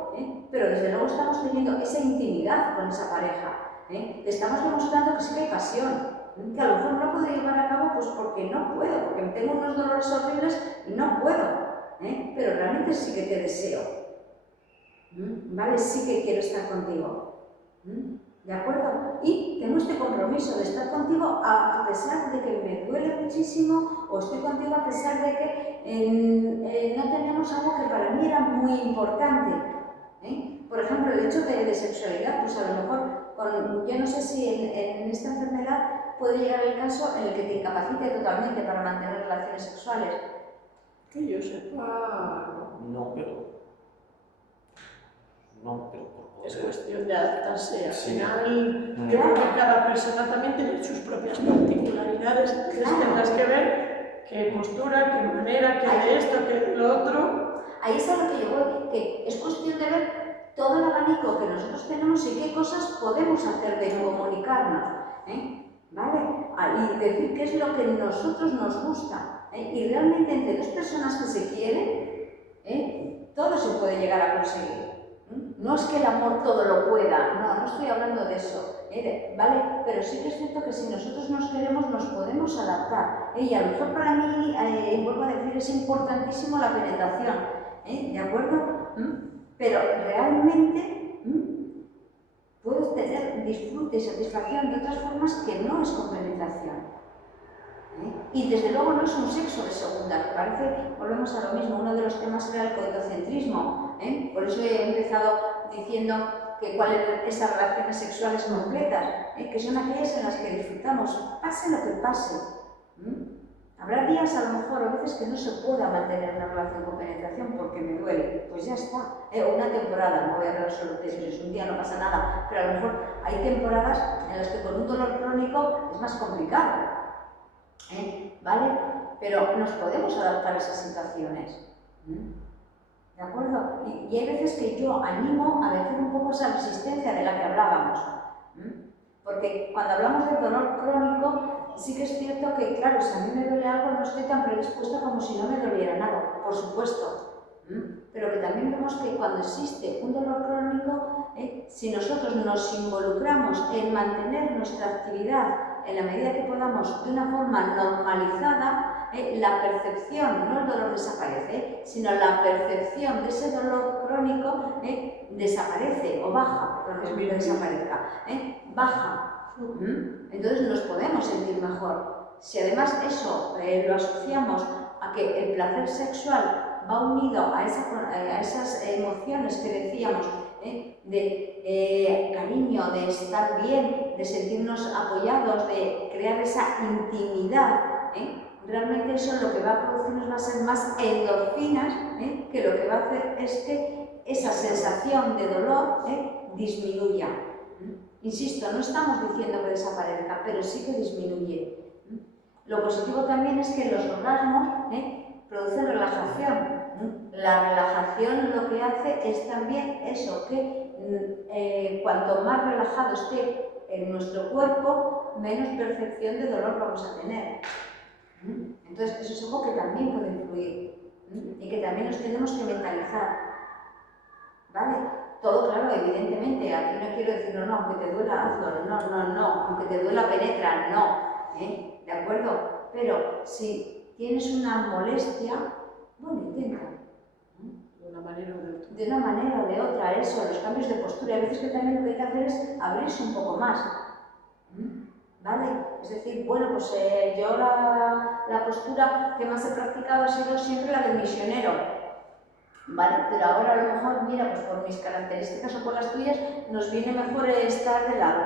pero desde luego estamos teniendo esa intimidad con esa pareja. Le estamos demostrando que sí que hay pasión, que a lo mejor no puedo llevar a cabo pues porque no puedo, porque tengo unos dolores horribles y no puedo, pero realmente sí que te deseo, ¿vale? Sí que quiero estar contigo, ¿de acuerdo? Y tengo este compromiso de estar contigo a pesar de que me duele muchísimo, o estoy contigo a pesar de que no tenemos algo que para mí era muy importante. Por ejemplo, el hecho de sexualidad, pues a lo mejor, yo no sé si en esta enfermedad puede llegar el caso en el que te incapacite totalmente para mantener relaciones sexuales. Que yo sepa, No, pero por es poder. cuestión de adaptarse. Al Sí. final, yo creo que cada persona también tiene sus propias particularidades, entonces tendrás que ver qué postura, qué manera, qué de esto, qué de lo otro. Ahí es a lo que yo voy, que es cuestión de ver todo el abanico que nosotros tenemos y qué cosas podemos hacer de comunicarnos, ¿vale? Y decir qué es lo que a nosotros nos gusta, y realmente entre dos personas que se quieren, todo se puede llegar a conseguir. No es que el amor todo lo pueda, no estoy hablando de eso, ¿vale? Pero sí que es cierto que si nosotros nos queremos nos podemos adaptar, y a lo mejor para mí, vuelvo a decir, es importantísimo la penetración, ¿de acuerdo? Pero realmente puedes tener disfrute y satisfacción de otras formas que no es con penetración. Y desde luego no es un sexo de segunda, que parece, volvemos a lo mismo, uno de los temas era el coitocentrismo. Por eso he empezado diciendo que cuáles eran esas relaciones sexuales completas, que son aquellas en las que disfrutamos, pase lo que pase. Habrá días a lo mejor, a veces, que no se pueda mantener una relación con penetración porque me duele, pues ya está. Una temporada, no voy a hablar solo de eso, si un día no pasa nada, pero a lo mejor hay temporadas en las que con un dolor crónico es más complicado, ¿vale? Pero nos podemos adaptar a esas situaciones, ¿de acuerdo? Y hay veces que yo animo a vencer un poco esa resistencia de la que hablábamos, porque cuando hablamos del dolor crónico, sí que es cierto que, claro, si a mí me duele algo, no estoy tan predispuesta como si no me doliera nada, por supuesto. Pero que también vemos que cuando existe un dolor crónico, si nosotros nos involucramos en mantener nuestra actividad en la medida que podamos de una forma normalizada, la percepción, no el dolor desaparece, sino la percepción de ese dolor crónico desaparece o baja, perdón, es que desaparezca, baja. Entonces nos podemos sentir mejor. Si además eso lo asociamos a que el placer sexual va unido a esas emociones que decíamos, de cariño, de estar bien, de sentirnos apoyados, de crear esa intimidad, realmente eso lo que va a producirnos va a ser más endorfinas, que lo que va a hacer es que esa sensación de dolor disminuya. Insisto, no estamos diciendo que desaparezca, pero sí que disminuye. Lo positivo también es que los orgasmos producen relajación. La relajación lo que hace es también eso, que cuanto más relajado esté en nuestro cuerpo, menos percepción de dolor vamos a tener. Entonces, eso es algo que también puede influir y que también nos tenemos que mentalizar, ¿vale? Todo claro, evidentemente, aquí no quiero decir no, aunque te duela, hazlo, no, aunque te duela, penetra, no, ¿de acuerdo? Pero si tienes una molestia, bueno, intenta. De una manera o de otra. De una manera o de otra, eso, los cambios de postura, a veces que también lo que hay que hacer es abrirse un poco más, ¿vale? Es decir, bueno, pues yo la postura que más he practicado ha sido siempre la del misionero, ¿vale? Pero ahora a lo mejor, mira, pues por mis características o por las tuyas, nos viene mejor estar de lado,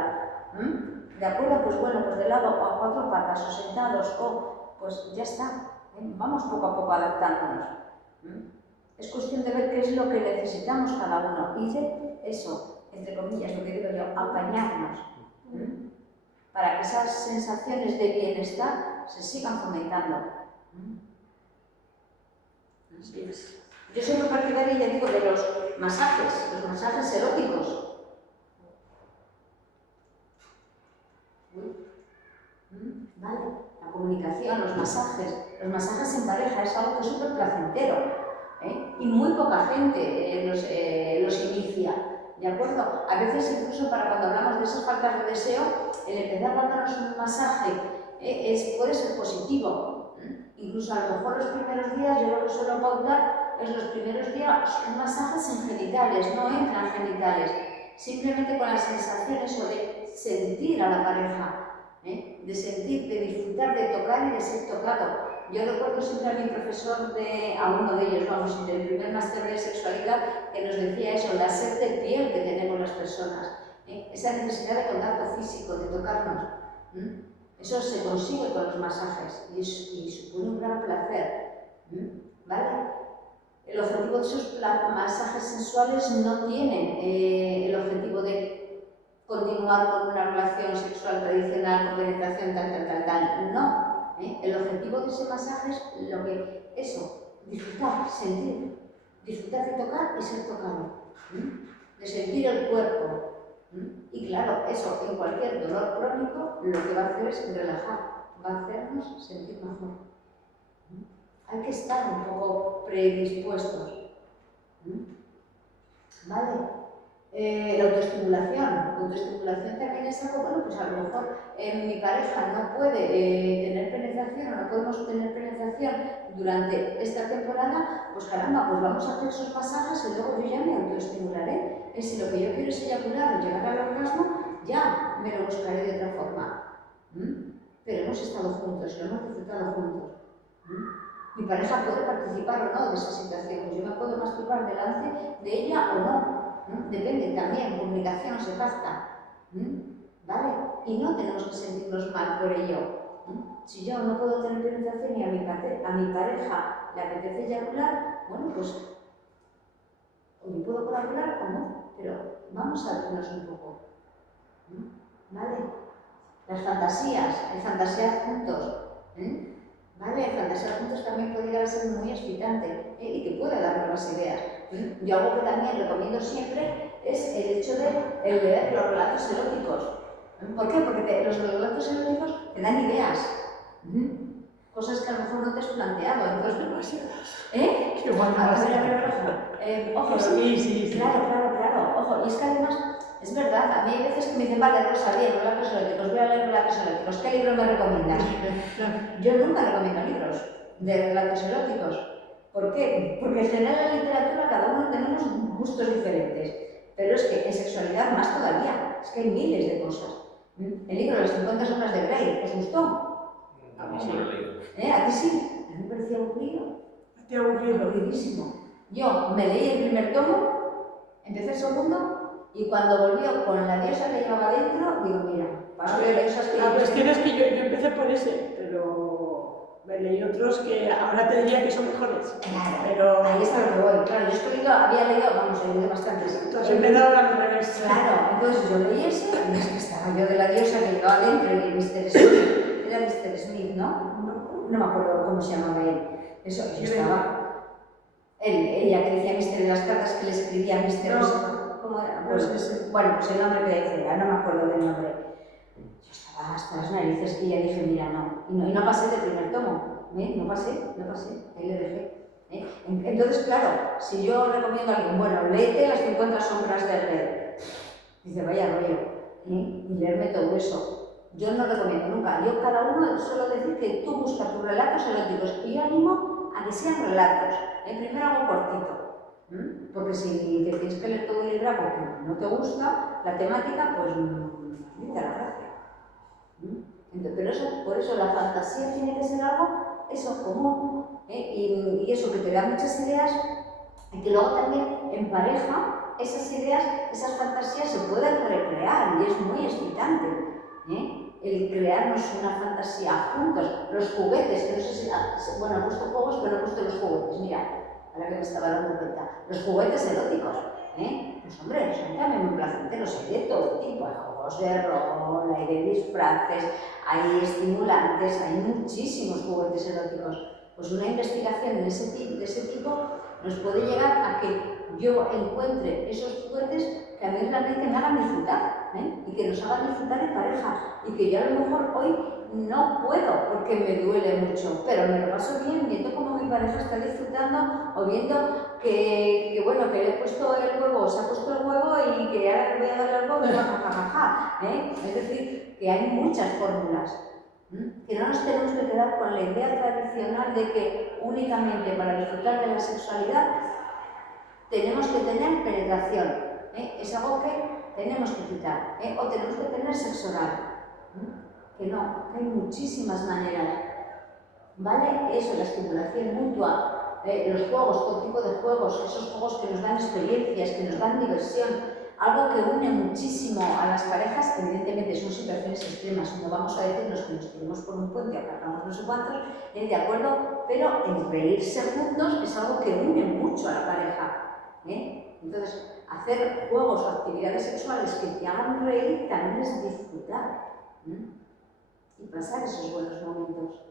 ¿de acuerdo? Pues bueno, pues de lado o a cuatro patas o sentados o, pues ya está, vamos poco a poco adaptándonos. Es cuestión de ver qué es lo que necesitamos cada uno y de eso, entre comillas, lo que digo yo, apañarnos, para que esas sensaciones de bienestar se sigan fomentando. Así es. Yo soy muy partidaria, ya digo, de los masajes eróticos. Vale, la comunicación, los masajes en pareja es algo que es súper placentero, ¿eh? Y muy poca gente los inicia, ¿de acuerdo? A veces incluso para cuando hablamos de esas faltas de deseo, el empezar a darnos un masaje puede ser positivo. Incluso a lo mejor los primeros días, yo lo que suelo pautar es los primeros días masajes en genitales, no entran genitales, simplemente con las sensaciones o de sentir a la pareja. De sentir, de disfrutar, de tocar y de ser tocado. Yo recuerdo siempre a mi profesor, a uno de ellos, vamos, del primer máster de sexualidad, que nos decía eso, la sed de piel que tenemos las personas, esa necesidad de contacto físico, de tocarnos. Eso se consigue con los masajes y supone un gran placer. ¿Vale? El objetivo de esos masajes sensuales no tienen el objetivo de continuar con una relación sexual tradicional, con penetración, tal, no. El objetivo de ese masaje es disfrutar, sentir, disfrutar de tocar y ser tocado, de sentir el cuerpo. Y claro, eso en cualquier dolor crónico lo que va a hacer es relajar, va a hacernos sentir mejor. Hay que estar un poco predispuestos. ¿Vale? La autoestimulación también es algo, bueno, pues a lo mejor mi pareja no puede tener penetración o no podemos tener penetración durante esta temporada, pues caramba, pues vamos a hacer esos masajes y luego yo ya me autoestimularé. Si lo que yo quiero es eyacular o llegar al orgasmo, ya me lo buscaré de otra forma. Pero hemos estado juntos, lo hemos disfrutado juntos. Mi pareja puede participar o no de esa situación, yo me puedo masturbar delante de ella o no. Depende también, comunicación se pacta, ¿vale? Y no tenemos que sentirnos mal por ello. Si yo no puedo tener penetración y a mi pareja le apetece eyacular, bueno, pues o yo puedo colaborar o no, pero vamos a abrirnos un poco, ¿vale? Las fantasías, el fantasear juntos, ¿vale? El fantasear juntos también puede llegar a ser muy excitante y que puede dar nuevas ideas. Yo algo que también recomiendo siempre es el hecho de leer los relatos eróticos. ¿Por qué? Porque los relatos eróticos te dan ideas. Cosas que a lo mejor no te has planteado. Entonces, demasiadas. Qué bueno, ojo, sí. Claro. Ojo, y es que además, es verdad, a mí hay veces que me dicen, vale, Rosa, bien, relatos eróticos, voy a leer relatos eróticos. ¿Qué libro me recomiendas? Yo nunca recomiendo libros de relatos eróticos. ¿Por qué? Porque en general en la literatura cada uno tenemos gustos diferentes, pero es que en sexualidad más todavía, es que hay miles de cosas. El libro de las 50 sombras de Grey, ¿os gustó? A mí sí lo he leído. ¿A ti sí? A mí me parecía aburrido. ¿A ti aburrido? Aburridísimo. Yo me leí el primer tomo, empecé el segundo, y cuando volvió con la diosa que llevaba dentro, digo, mira, para ver diosas que... La cuestión es que yo empecé por ese, pero me leí otros que ahora te diría que son mejores. Claro, pero ahí está lo que voy. Claro, yo había leído, he leído bastantes. Entonces me daba al revés. Claro, entonces yo leí ese, y es que estaba yo de la diosa que llevaba dentro, y Mr. Smith, era Mr. Smith, ¿no? No me acuerdo cómo se llamaba él. Eso, yo estaba... Ella que decía Mr. de las cartas que le escribía Mr. No. ¿Cómo era? Bueno, Pues el nombre que decía, no me acuerdo del nombre. Yo estaba hasta las narices y ya dije, mira, no. Y no pasé del primer tomo, no pasé, ahí le dejé. Entonces, claro, si yo recomiendo a alguien, bueno, léete las 50 sombras de Grey, dice, vaya rollo, y leerme todo eso. Yo no recomiendo nunca, yo cada uno suelo decir que tú buscas tus relatos eróticos y yo animo a que sean relatos, primero algo cortito, porque si te tienes que leer todo el libro porque no te gusta la temática, pues no te la gracia. Pero por eso la fantasía tiene que ser algo, eso, común, y eso que te da muchas ideas, y que luego también en pareja esas ideas, esas fantasías se pueden recrear y es muy excitante. El crearnos una fantasía juntos, los juguetes, que no sé si, bueno, he puesto juegos, pero no he puesto los juguetes, mira, ahora que me estaba dando cuenta, los juguetes eróticos, pues hombre, son también muy placenteros, hay de todo tipo, hay juegos de rol, hay de disfraces, hay estimulantes, hay muchísimos juguetes eróticos, Pues una investigación de ese tipo nos puede llegar a que yo encuentre esos juguetes que a mí realmente me hagan disfrutar, y que nos hagan disfrutar en pareja, y que yo a lo mejor hoy no puedo porque me duele mucho, pero me lo paso bien viendo cómo mi pareja está disfrutando o viendo que bueno, que le he puesto el huevo, se ha puesto el huevo y que ahora le voy a dar el huevo y jajajaja, Es decir, que hay muchas fórmulas, que no nos tenemos que quedar con la idea tradicional de que únicamente para disfrutar de la sexualidad tenemos que tener penetración, es algo que tenemos que quitar, o tenemos que tener sexo oral, que no, que hay muchísimas maneras, ¿vale? Eso, la estimulación mutua, los juegos, todo tipo de juegos, esos juegos que nos dan experiencias, que nos dan diversión, algo que une muchísimo a las parejas. Evidentemente son situaciones extremas, no vamos a decirnos que nos tiramos por un puente, apartamos no sé cuántos, de acuerdo, pero el reírse juntos es algo que une mucho a la pareja, Entonces, hacer juegos o actividades sexuales que te hagan reír también es disfrutar, y pasar esos buenos momentos.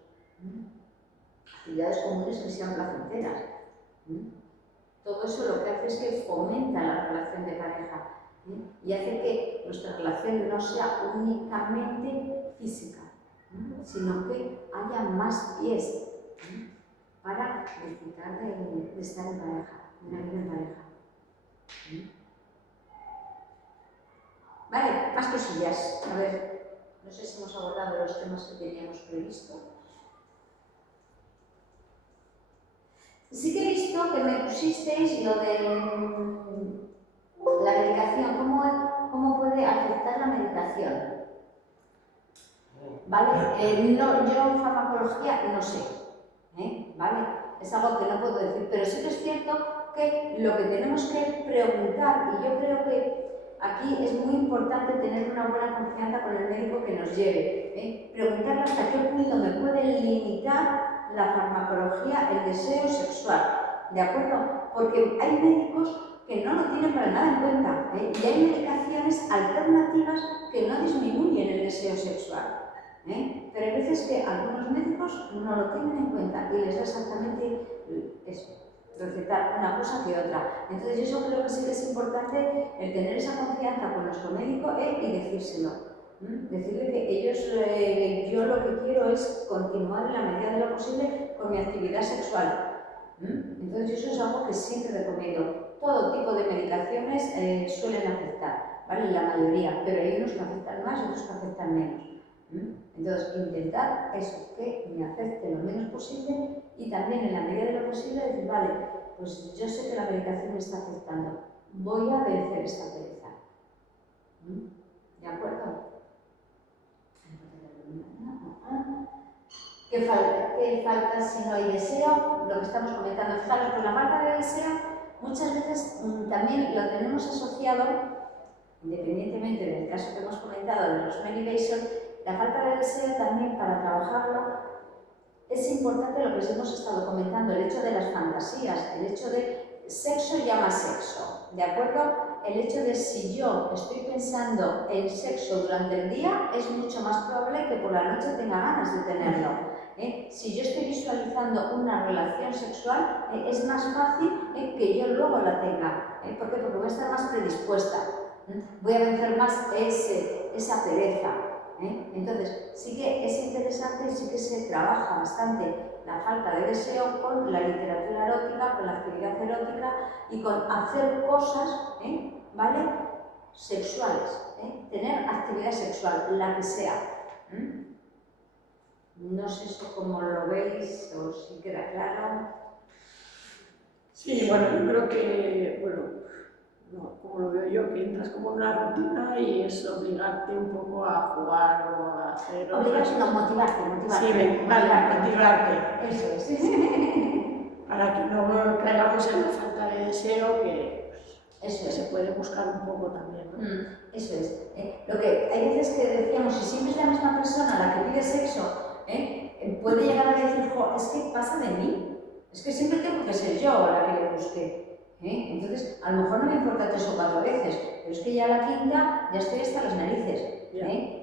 Actividades comunes que sean placenteras. Todo eso lo que hace es que fomenta la relación de pareja, y hace que nuestra relación no sea únicamente física, sino que haya más pies para disfrutar de estar en pareja, de una vida en pareja. Vale, más cosillas. A ver, no sé si hemos abordado los temas que teníamos previsto. Sí que he visto que me pusisteis lo de la medicación, cómo puede afectar la medicación. ¿Vale? Yo en farmacología no sé, ¿vale? Es algo que no puedo decir, pero sí que es cierto que lo que tenemos que preguntar, y yo creo que aquí es muy importante tener una buena confianza con el médico que nos lleve, preguntarle hasta qué punto me puede limitar la farmacología el deseo sexual, ¿de acuerdo? Porque hay médicos que no lo tienen para nada en cuenta, y hay medicaciones alternativas que no disminuyen el deseo sexual, pero hay veces que algunos médicos no lo tienen en cuenta y les da exactamente eso, recetar una cosa que otra. Entonces yo creo que sí que es importante el tener esa confianza con nuestro médico y decírselo. Decirle que ellos, yo lo que quiero es continuar en la medida de lo posible con mi actividad sexual. Entonces eso es algo que siempre recomiendo. Todo tipo de medicaciones suelen afectar, ¿vale? La mayoría, pero hay unos que afectan más y otros que afectan menos. Entonces intentar eso, que me afecte lo menos posible, y también en la medida de lo posible decir, vale, pues yo sé que la medicación me está afectando, voy a vencer esta pereza. ¿De acuerdo? ¿Qué falta si no hay deseo? Lo que estamos comentando, fijaros, con la falta de deseo muchas veces también lo tenemos asociado, independientemente del caso que hemos comentado de los Medivation, la falta de deseo también, para trabajarlo, es importante lo que os hemos estado comentando, el hecho de las fantasías, el hecho de sexo llama sexo, ¿de acuerdo? El hecho de si yo estoy pensando en sexo durante el día, es mucho más probable que por la noche tenga ganas de tenerlo. Si yo estoy visualizando una relación sexual, es más fácil que yo luego la tenga. ¿Por qué? Porque voy a estar más predispuesta, voy a vencer más esa pereza. Entonces, sí que es interesante, sí que se trabaja bastante la falta de deseo con la literatura erótica, con la actividad erótica y con hacer cosas, ¿vale? Sexuales, tener actividad sexual, la que sea. No sé eso cómo lo veis o si queda claro. Sí, bueno, yo creo que, no, como lo veo yo, que entras como en una rutina y es obligarte un poco a jugar o a hacer... Obligarte, no, motivarte. Sí, motivarte. Eso es. Para que no caigamos en la falta de deseo, que se puede buscar un poco también, ¿no? Eso es. Lo que hay veces que decíamos, si siempre es la misma persona la que pide sexo, puede llegar a decir, es que pasa de mí, es que siempre tengo que ser yo la que le busque. Entonces, a lo mejor no me importa 3 o 4 veces, pero es que ya la quinta ya estoy hasta las narices.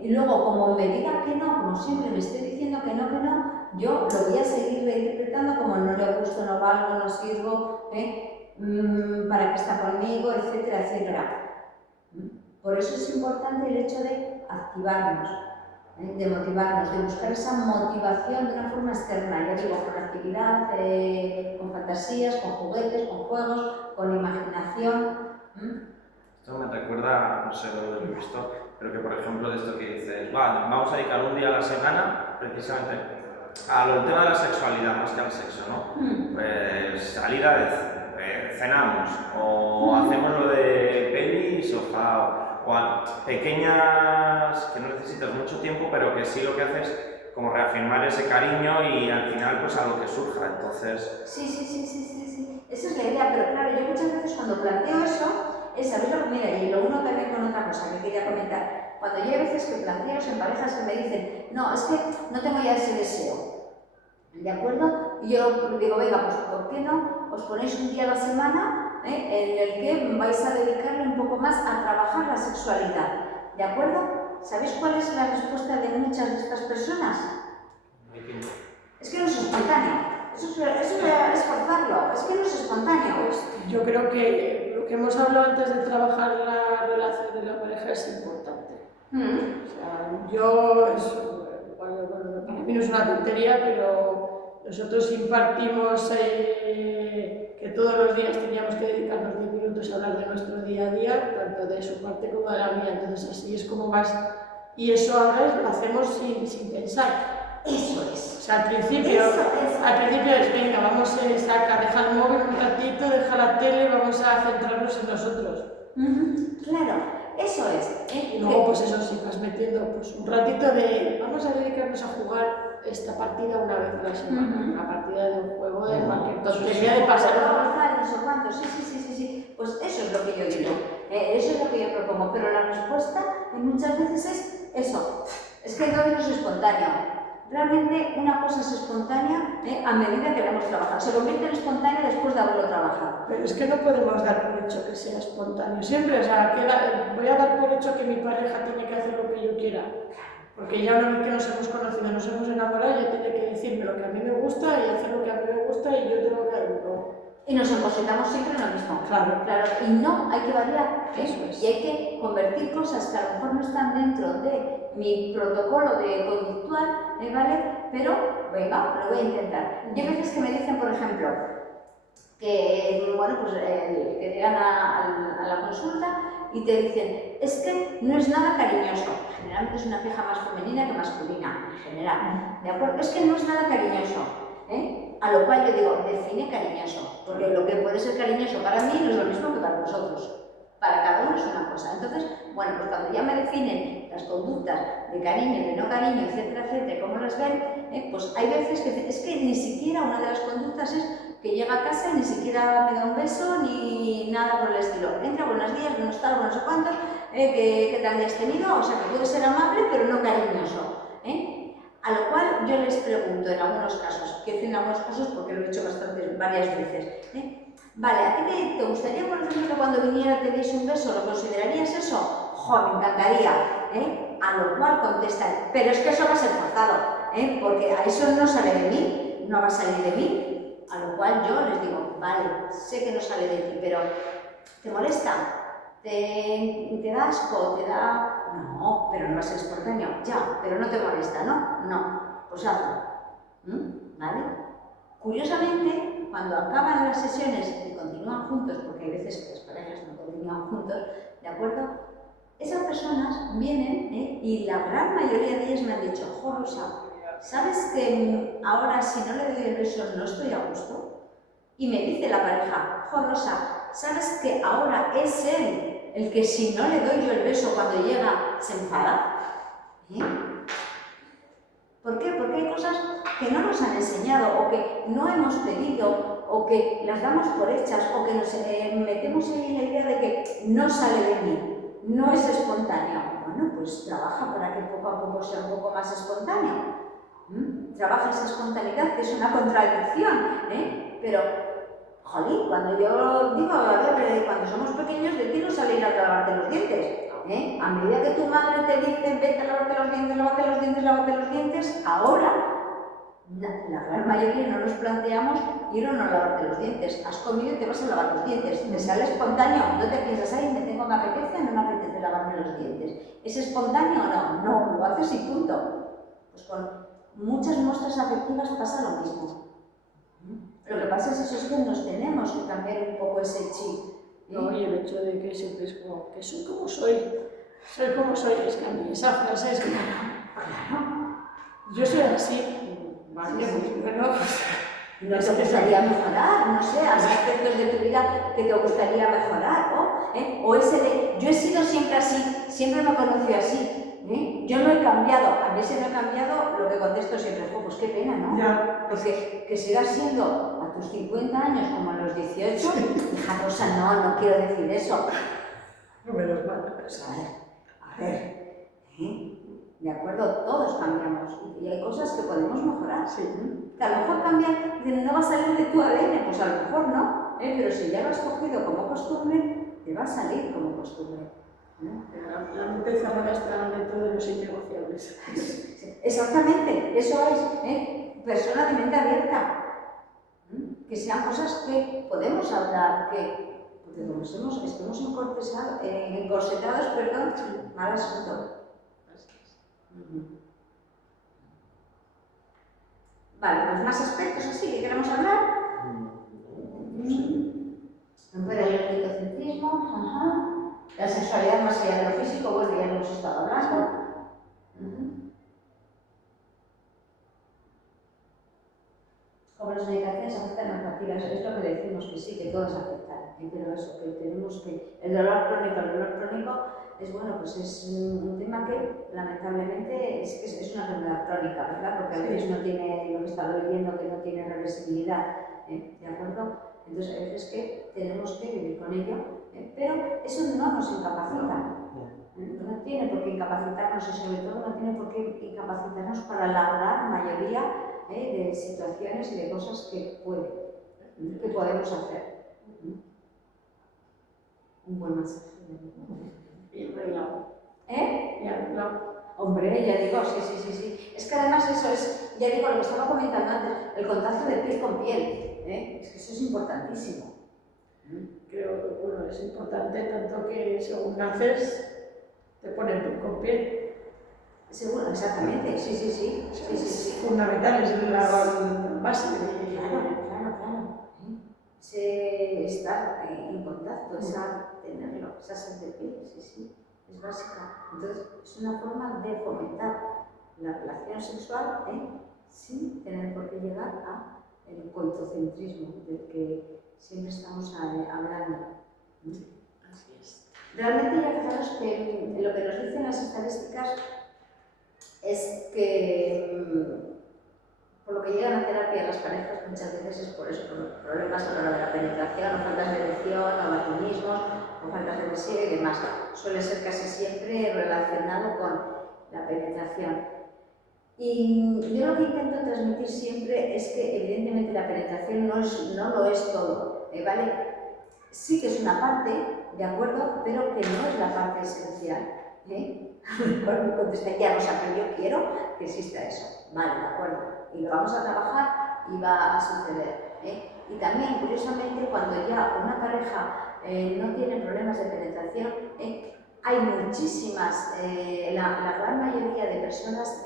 Y luego, como me diga que no, como siempre me estoy diciendo que no, yo lo voy a seguir reinterpretando como no le gusto, no valgo, no sirvo, para qué está conmigo, etcétera, etcétera. Por eso es importante el hecho de activarnos, de motivarnos, de buscar esa motivación de una forma externa, ya digo, con actividad, con fantasías, con juguetes, con juegos, con imaginación. Esto me recuerda, no sé dónde lo he visto, pero que por ejemplo de esto que dices, vale, vamos a dedicar un día a la semana precisamente al tema de la sexualidad más que al sexo, ¿no? Pues salir cenamos o hacemos lo de peli y sofá o pequeñas que no necesitas mucho tiempo pero que sí lo que haces como reafirmar ese cariño y al final pues algo que surja, entonces... Sí, esa es la idea, pero claro, yo muchas veces cuando planteo eso, ¿sabéis lo que mira? Y lo uno también con otra cosa que quería comentar. Cuando yo hay veces que planteo en parejas que me dicen, no, es que no tengo ya ese deseo, ¿de acuerdo? Y yo digo, venga, pues ¿por qué no os ponéis un día a la semana en el que vais a dedicarle un poco más a trabajar la sexualidad? ¿De acuerdo? ¿Sabéis cuál es la respuesta de muchas de estas personas? Es que no es espontáneo. Eso es forzarlo, es que no es espontáneo. Pues yo creo que lo que hemos hablado antes de trabajar la relación de la pareja es importante. O sea, para mí no es una tontería, pero nosotros impartimos que todos los días teníamos que dedicarnos 10 minutos a hablar de nuestro día a día, tanto de su parte como de la mía, entonces así es como vas. Y eso ahora lo hacemos sin pensar. Eso es. O sea, al principio es, venga, vamos a dejar el móvil un ratito, deja la tele, vamos a centrarnos en nosotros. Claro, eso es. Y luego, pues eso sí, vas metiendo pues, un ratito de, vamos a dedicarnos a jugar esta partida una vez a la semana, una partida de un juego de cualquier tontería de pasar. No sé cuánto, sí. Pues eso es lo que yo digo, eso es lo que yo propongo, pero la respuesta muchas veces es eso, es que no es espontáneo. Realmente una cosa es espontánea a medida que la hemos trabajado. Se convierte en espontánea después de haberlo trabajado. Pero es que no podemos dar por hecho que sea espontáneo. Siempre, o sea, voy a dar por hecho que mi pareja tiene que hacer lo que yo quiera. Porque ya una vez que nos hemos conocido, nos hemos enamorado, ya tiene que decirme lo que a mí me gusta y hacer lo que a mí me gusta y yo tengo que hacerlo. Y nos encosetamos siempre en lo mismo. Claro. Y no, hay que variar. Eso es. Y hay que convertir cosas que a lo mejor no están dentro de mi protocolo de conductual, ¿vale? Pero, venga, lo voy a intentar. Y hay veces que me dicen, por ejemplo, que, bueno, pues que llegan a la consulta y te dicen, es que no es nada cariñoso. Generalmente es una queja más femenina que masculina, en general. ¿De acuerdo? Es que no es nada cariñoso. A lo cual yo digo, define cariñoso, porque lo que puede ser cariñoso para mí no es lo mismo que para vosotros. Para cada uno es una cosa. Entonces, bueno, pues cuando ya me definen las conductas de cariño, de no cariño, etcétera, cómo las ven, pues hay veces que es que ni siquiera una de las conductas es que llega a casa y ni siquiera me da un beso ni nada por el estilo. Entra, buenos días, buenos tal, buenos cuantos, ¿qué tal día has tenido? O sea, que puede ser amable, pero no cariñoso. A lo cual yo les pregunto en algunos casos, que en algunos casos porque lo he hecho varias veces, vale, ¿a ti te gustaría, por ejemplo, que cuando viniera te diese un beso? ¿Lo considerarías eso? ¡Jo, me encantaría! A lo cual contestan, pero es que eso va a ser forzado, porque a eso no sale de mí, no va a salir de mí. A lo cual yo les digo, vale, sé que no sale de ti, pero ¿te molesta? ¿Te da asco? ¿Te da...? No, pero no va a ser espontáneo. Ya, pero no te molesta, ¿no? No, pues hazlo. ¿Vale? Curiosamente, cuando acaban las sesiones y continúan juntos, porque hay veces que las parejas no continúan juntos, ¿de acuerdo? Esas personas vienen y la gran mayoría de ellas me han dicho, jo, Rosa, ¿sabes que ahora si no le doy el beso no estoy a gusto? Y me dice la pareja, jo, Rosa, ¿sabes que ahora es él el que si no le doy yo el beso cuando llega se enfada? ¿Por qué? Porque hay cosas que no nos han enseñado o que no hemos pedido o que las damos por hechas o que nos metemos en la idea de que no sale de mí, no es espontáneo. Bueno, pues trabaja para que poco a poco sea un poco más espontáneo. Trabaja esa espontaneidad, que es una contradicción, pero, jolín, cuando yo digo, a ver, cuando somos pequeños, de ti no sale ir a lavarte los dientes. A medida que tu madre te dice, vete a lavarte los dientes, lávate los dientes, lávate los dientes, ahora La gran mayoría no nos planteamos ir o no lavarte los dientes. Has comido y te vas a lavar los dientes. Te sale espontáneo, no te piensas, ay, me apetece, no me apetece lavarme los dientes. ¿Es espontáneo o no? No, lo haces y punto. Pues con muchas muestras afectivas pasa lo mismo. Lo que pasa es eso, es que nos tenemos que cambiar un poco ese chip. No, y el hecho de que siempre es como que soy como soy como soy, es que a mí esa frase es como, Claro. yo soy así, vale, Sí, sí. pues bueno, ¿No te gustaría mejorar? No sé, aspectos de tu vida que te gustaría mejorar, ¿no? O ese de, yo he sido siempre así, siempre me conocí así, yo no he cambiado, a mí se me ha cambiado, lo que contesto siempre, pues qué pena, ¿no? ya, Porque que sigas siendo a tus 50 años como a los 18, hija cosa, no quiero decir eso. no menos mal. Pues a ver, ¿de acuerdo? Todos cambiamos y hay cosas que podemos mejorar. Sí. Que a lo mejor cambiar, no va a salir de tu ADN, pues a lo mejor no, pero si ya lo has cogido como costumbre, te va a salir como costumbre. La mente cerrada está dentro de los innegociables. Exactamente, eso es, persona de mente abierta. Que sean cosas que podemos hablar, porque como estemos encorsetados, perdón, mal asunto. Vale, pues más aspectos así que queremos hablar. Pero el egocentrismo, la sexualidad más allá de lo físico, bueno, ya lo hemos estado hablando. Como las medicaciones afectan a fatigas, es lo que decimos que sí, que todas afectan, pero eso, que tenemos que... El dolor crónico es, bueno, pues es un tema que lamentablemente es una enfermedad crónica, ¿verdad? Porque a veces no tiene, lo que he estado leyendo, que no tiene reversibilidad, ¿de acuerdo? Entonces hay veces que tenemos que vivir con ello, pero eso no nos incapacita. No tiene por qué incapacitarnos y sobre todo no tiene por qué incapacitarnos para la gran mayoría de situaciones y de cosas que podemos hacer. Un buen mensaje. Bien arreglado. Bien arreglado. Hombre, ya digo, sí. Es que además eso es, ya digo, lo que estaba comentando antes, el contacto de piel con piel. Es que eso es importantísimo. Creo que bueno, es importante tanto que según naces te ponen piel con piel. Seguro, exactamente, sí. Es fundamental, es la base de... Claro. Estar en contacto, tenerlo, esa sed de piel, sí, es básica. Entonces, es una forma de fomentar la relación sexual sin tener por qué llegar al coitocentrismo del que siempre estamos hablando. Así es. Realmente ya fijaros que lo que nos dicen las estadísticas es que por lo que llegan a terapia las parejas muchas veces es por eso, por problemas a la hora de la penetración, o faltas de erección, o vaginismos, o faltas de deseo y demás. Suele ser casi siempre relacionado con la penetración. Y yo lo que intento transmitir siempre es que evidentemente la penetración no lo es todo, ¿vale? Sí que es una parte, ¿de acuerdo? Pero que no es la parte esencial. Cuando me contesté, ya no sé, pero yo quiero que exista eso. Vale, de acuerdo. Y lo vamos a trabajar y va a suceder. Y también, curiosamente, cuando ya una pareja no tiene problemas de penetración, hay muchísimas, la gran mayoría de personas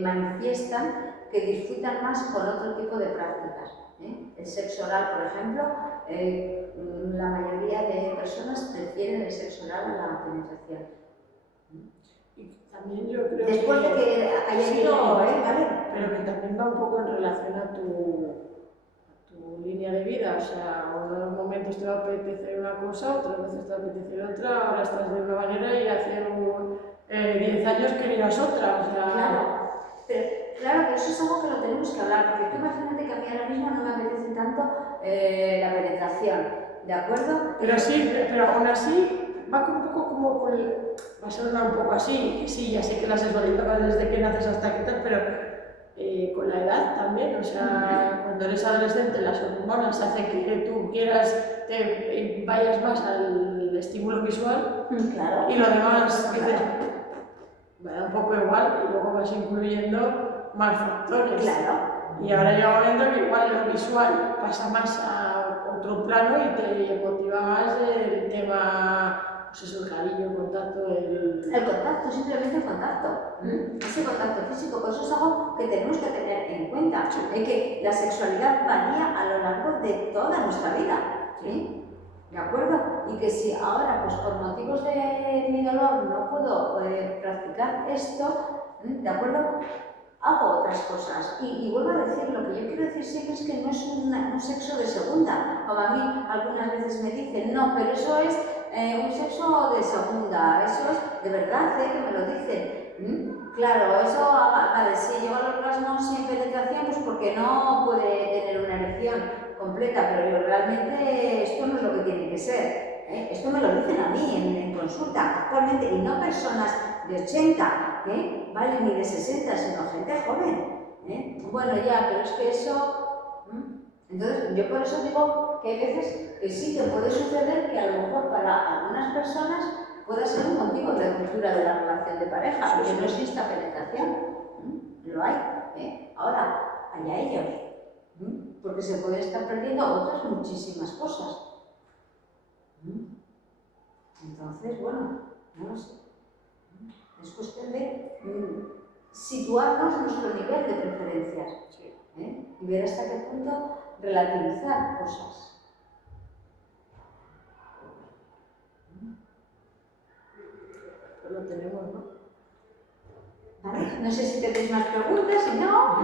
manifiestan que disfrutan más con otro tipo de prácticas. El sexo oral, por ejemplo, la mayoría de personas prefieren el sexo oral a la penetración. Y también yo creo Después de que haya ido, ¿vale? Pero que también va un poco en relación a tu línea de vida, o sea, unos momentos te va a apetecer una cosa, otras veces te va a apetecer otra, ahora estás de una manera y hace 10 años querías otra, o sea... Claro, pero eso es algo que lo tenemos que hablar, porque tú imagínate que a mí ahora mismo no me apetece tanto la penetración, ¿de acuerdo? Pero sí, pero aún así va un poco como con va a sonar un poco así, que sí, ya sé que la sexualidad va desde que naces hasta que tal, pero con la edad también, o sea, cuando eres adolescente las hormonas hacen que tú te vayas más al estímulo visual Claro. y lo demás dices, me da un poco igual y luego vas incluyendo más factores. Claro, Y ahora llega un momento que igual lo visual pasa más a otro plano y te motiva más el tema, pues eso, el cariño, el contacto, El contacto, simplemente el contacto. Ese contacto físico, por eso es algo que tenemos que tener en cuenta. Es que la sexualidad varía a lo largo de toda nuestra vida. ¿Sí? ¿De acuerdo? Y que si ahora, pues por motivos de mi dolor, no puedo practicar esto, ¿de acuerdo? Hago otras cosas. Y vuelvo a decir, lo que yo quiero decir siempre es que no es un sexo de segunda. Como a mí algunas veces me dicen, no, pero eso es un sexo de segunda, eso es de verdad, que me lo dicen. Claro, eso, vale, si llega al orgasmo sin penetración, pues porque no puede tener una erección completa, pero realmente esto no es lo que tiene que ser. Esto me lo dicen a mí en consulta actualmente, y no personas de 80, ¿vale? Ni de 60, sino gente joven. Bueno, ya, pero es que eso... Entonces, yo por eso digo que hay veces que sí que puede suceder que a lo mejor para algunas personas pueda ser un motivo de ruptura de la relación de pareja, que no exista penetración. Lo hay. Ahora, allá ellos. Porque se pueden estar perdiendo otras muchísimas cosas. Entonces, bueno, no lo sé. Es cuestión de situarnos nuestro nivel de preferencias y ver hasta qué punto relativizar cosas. Pues lo tenemos, ¿no? ¿Vale? No sé si tenéis más preguntas, si no...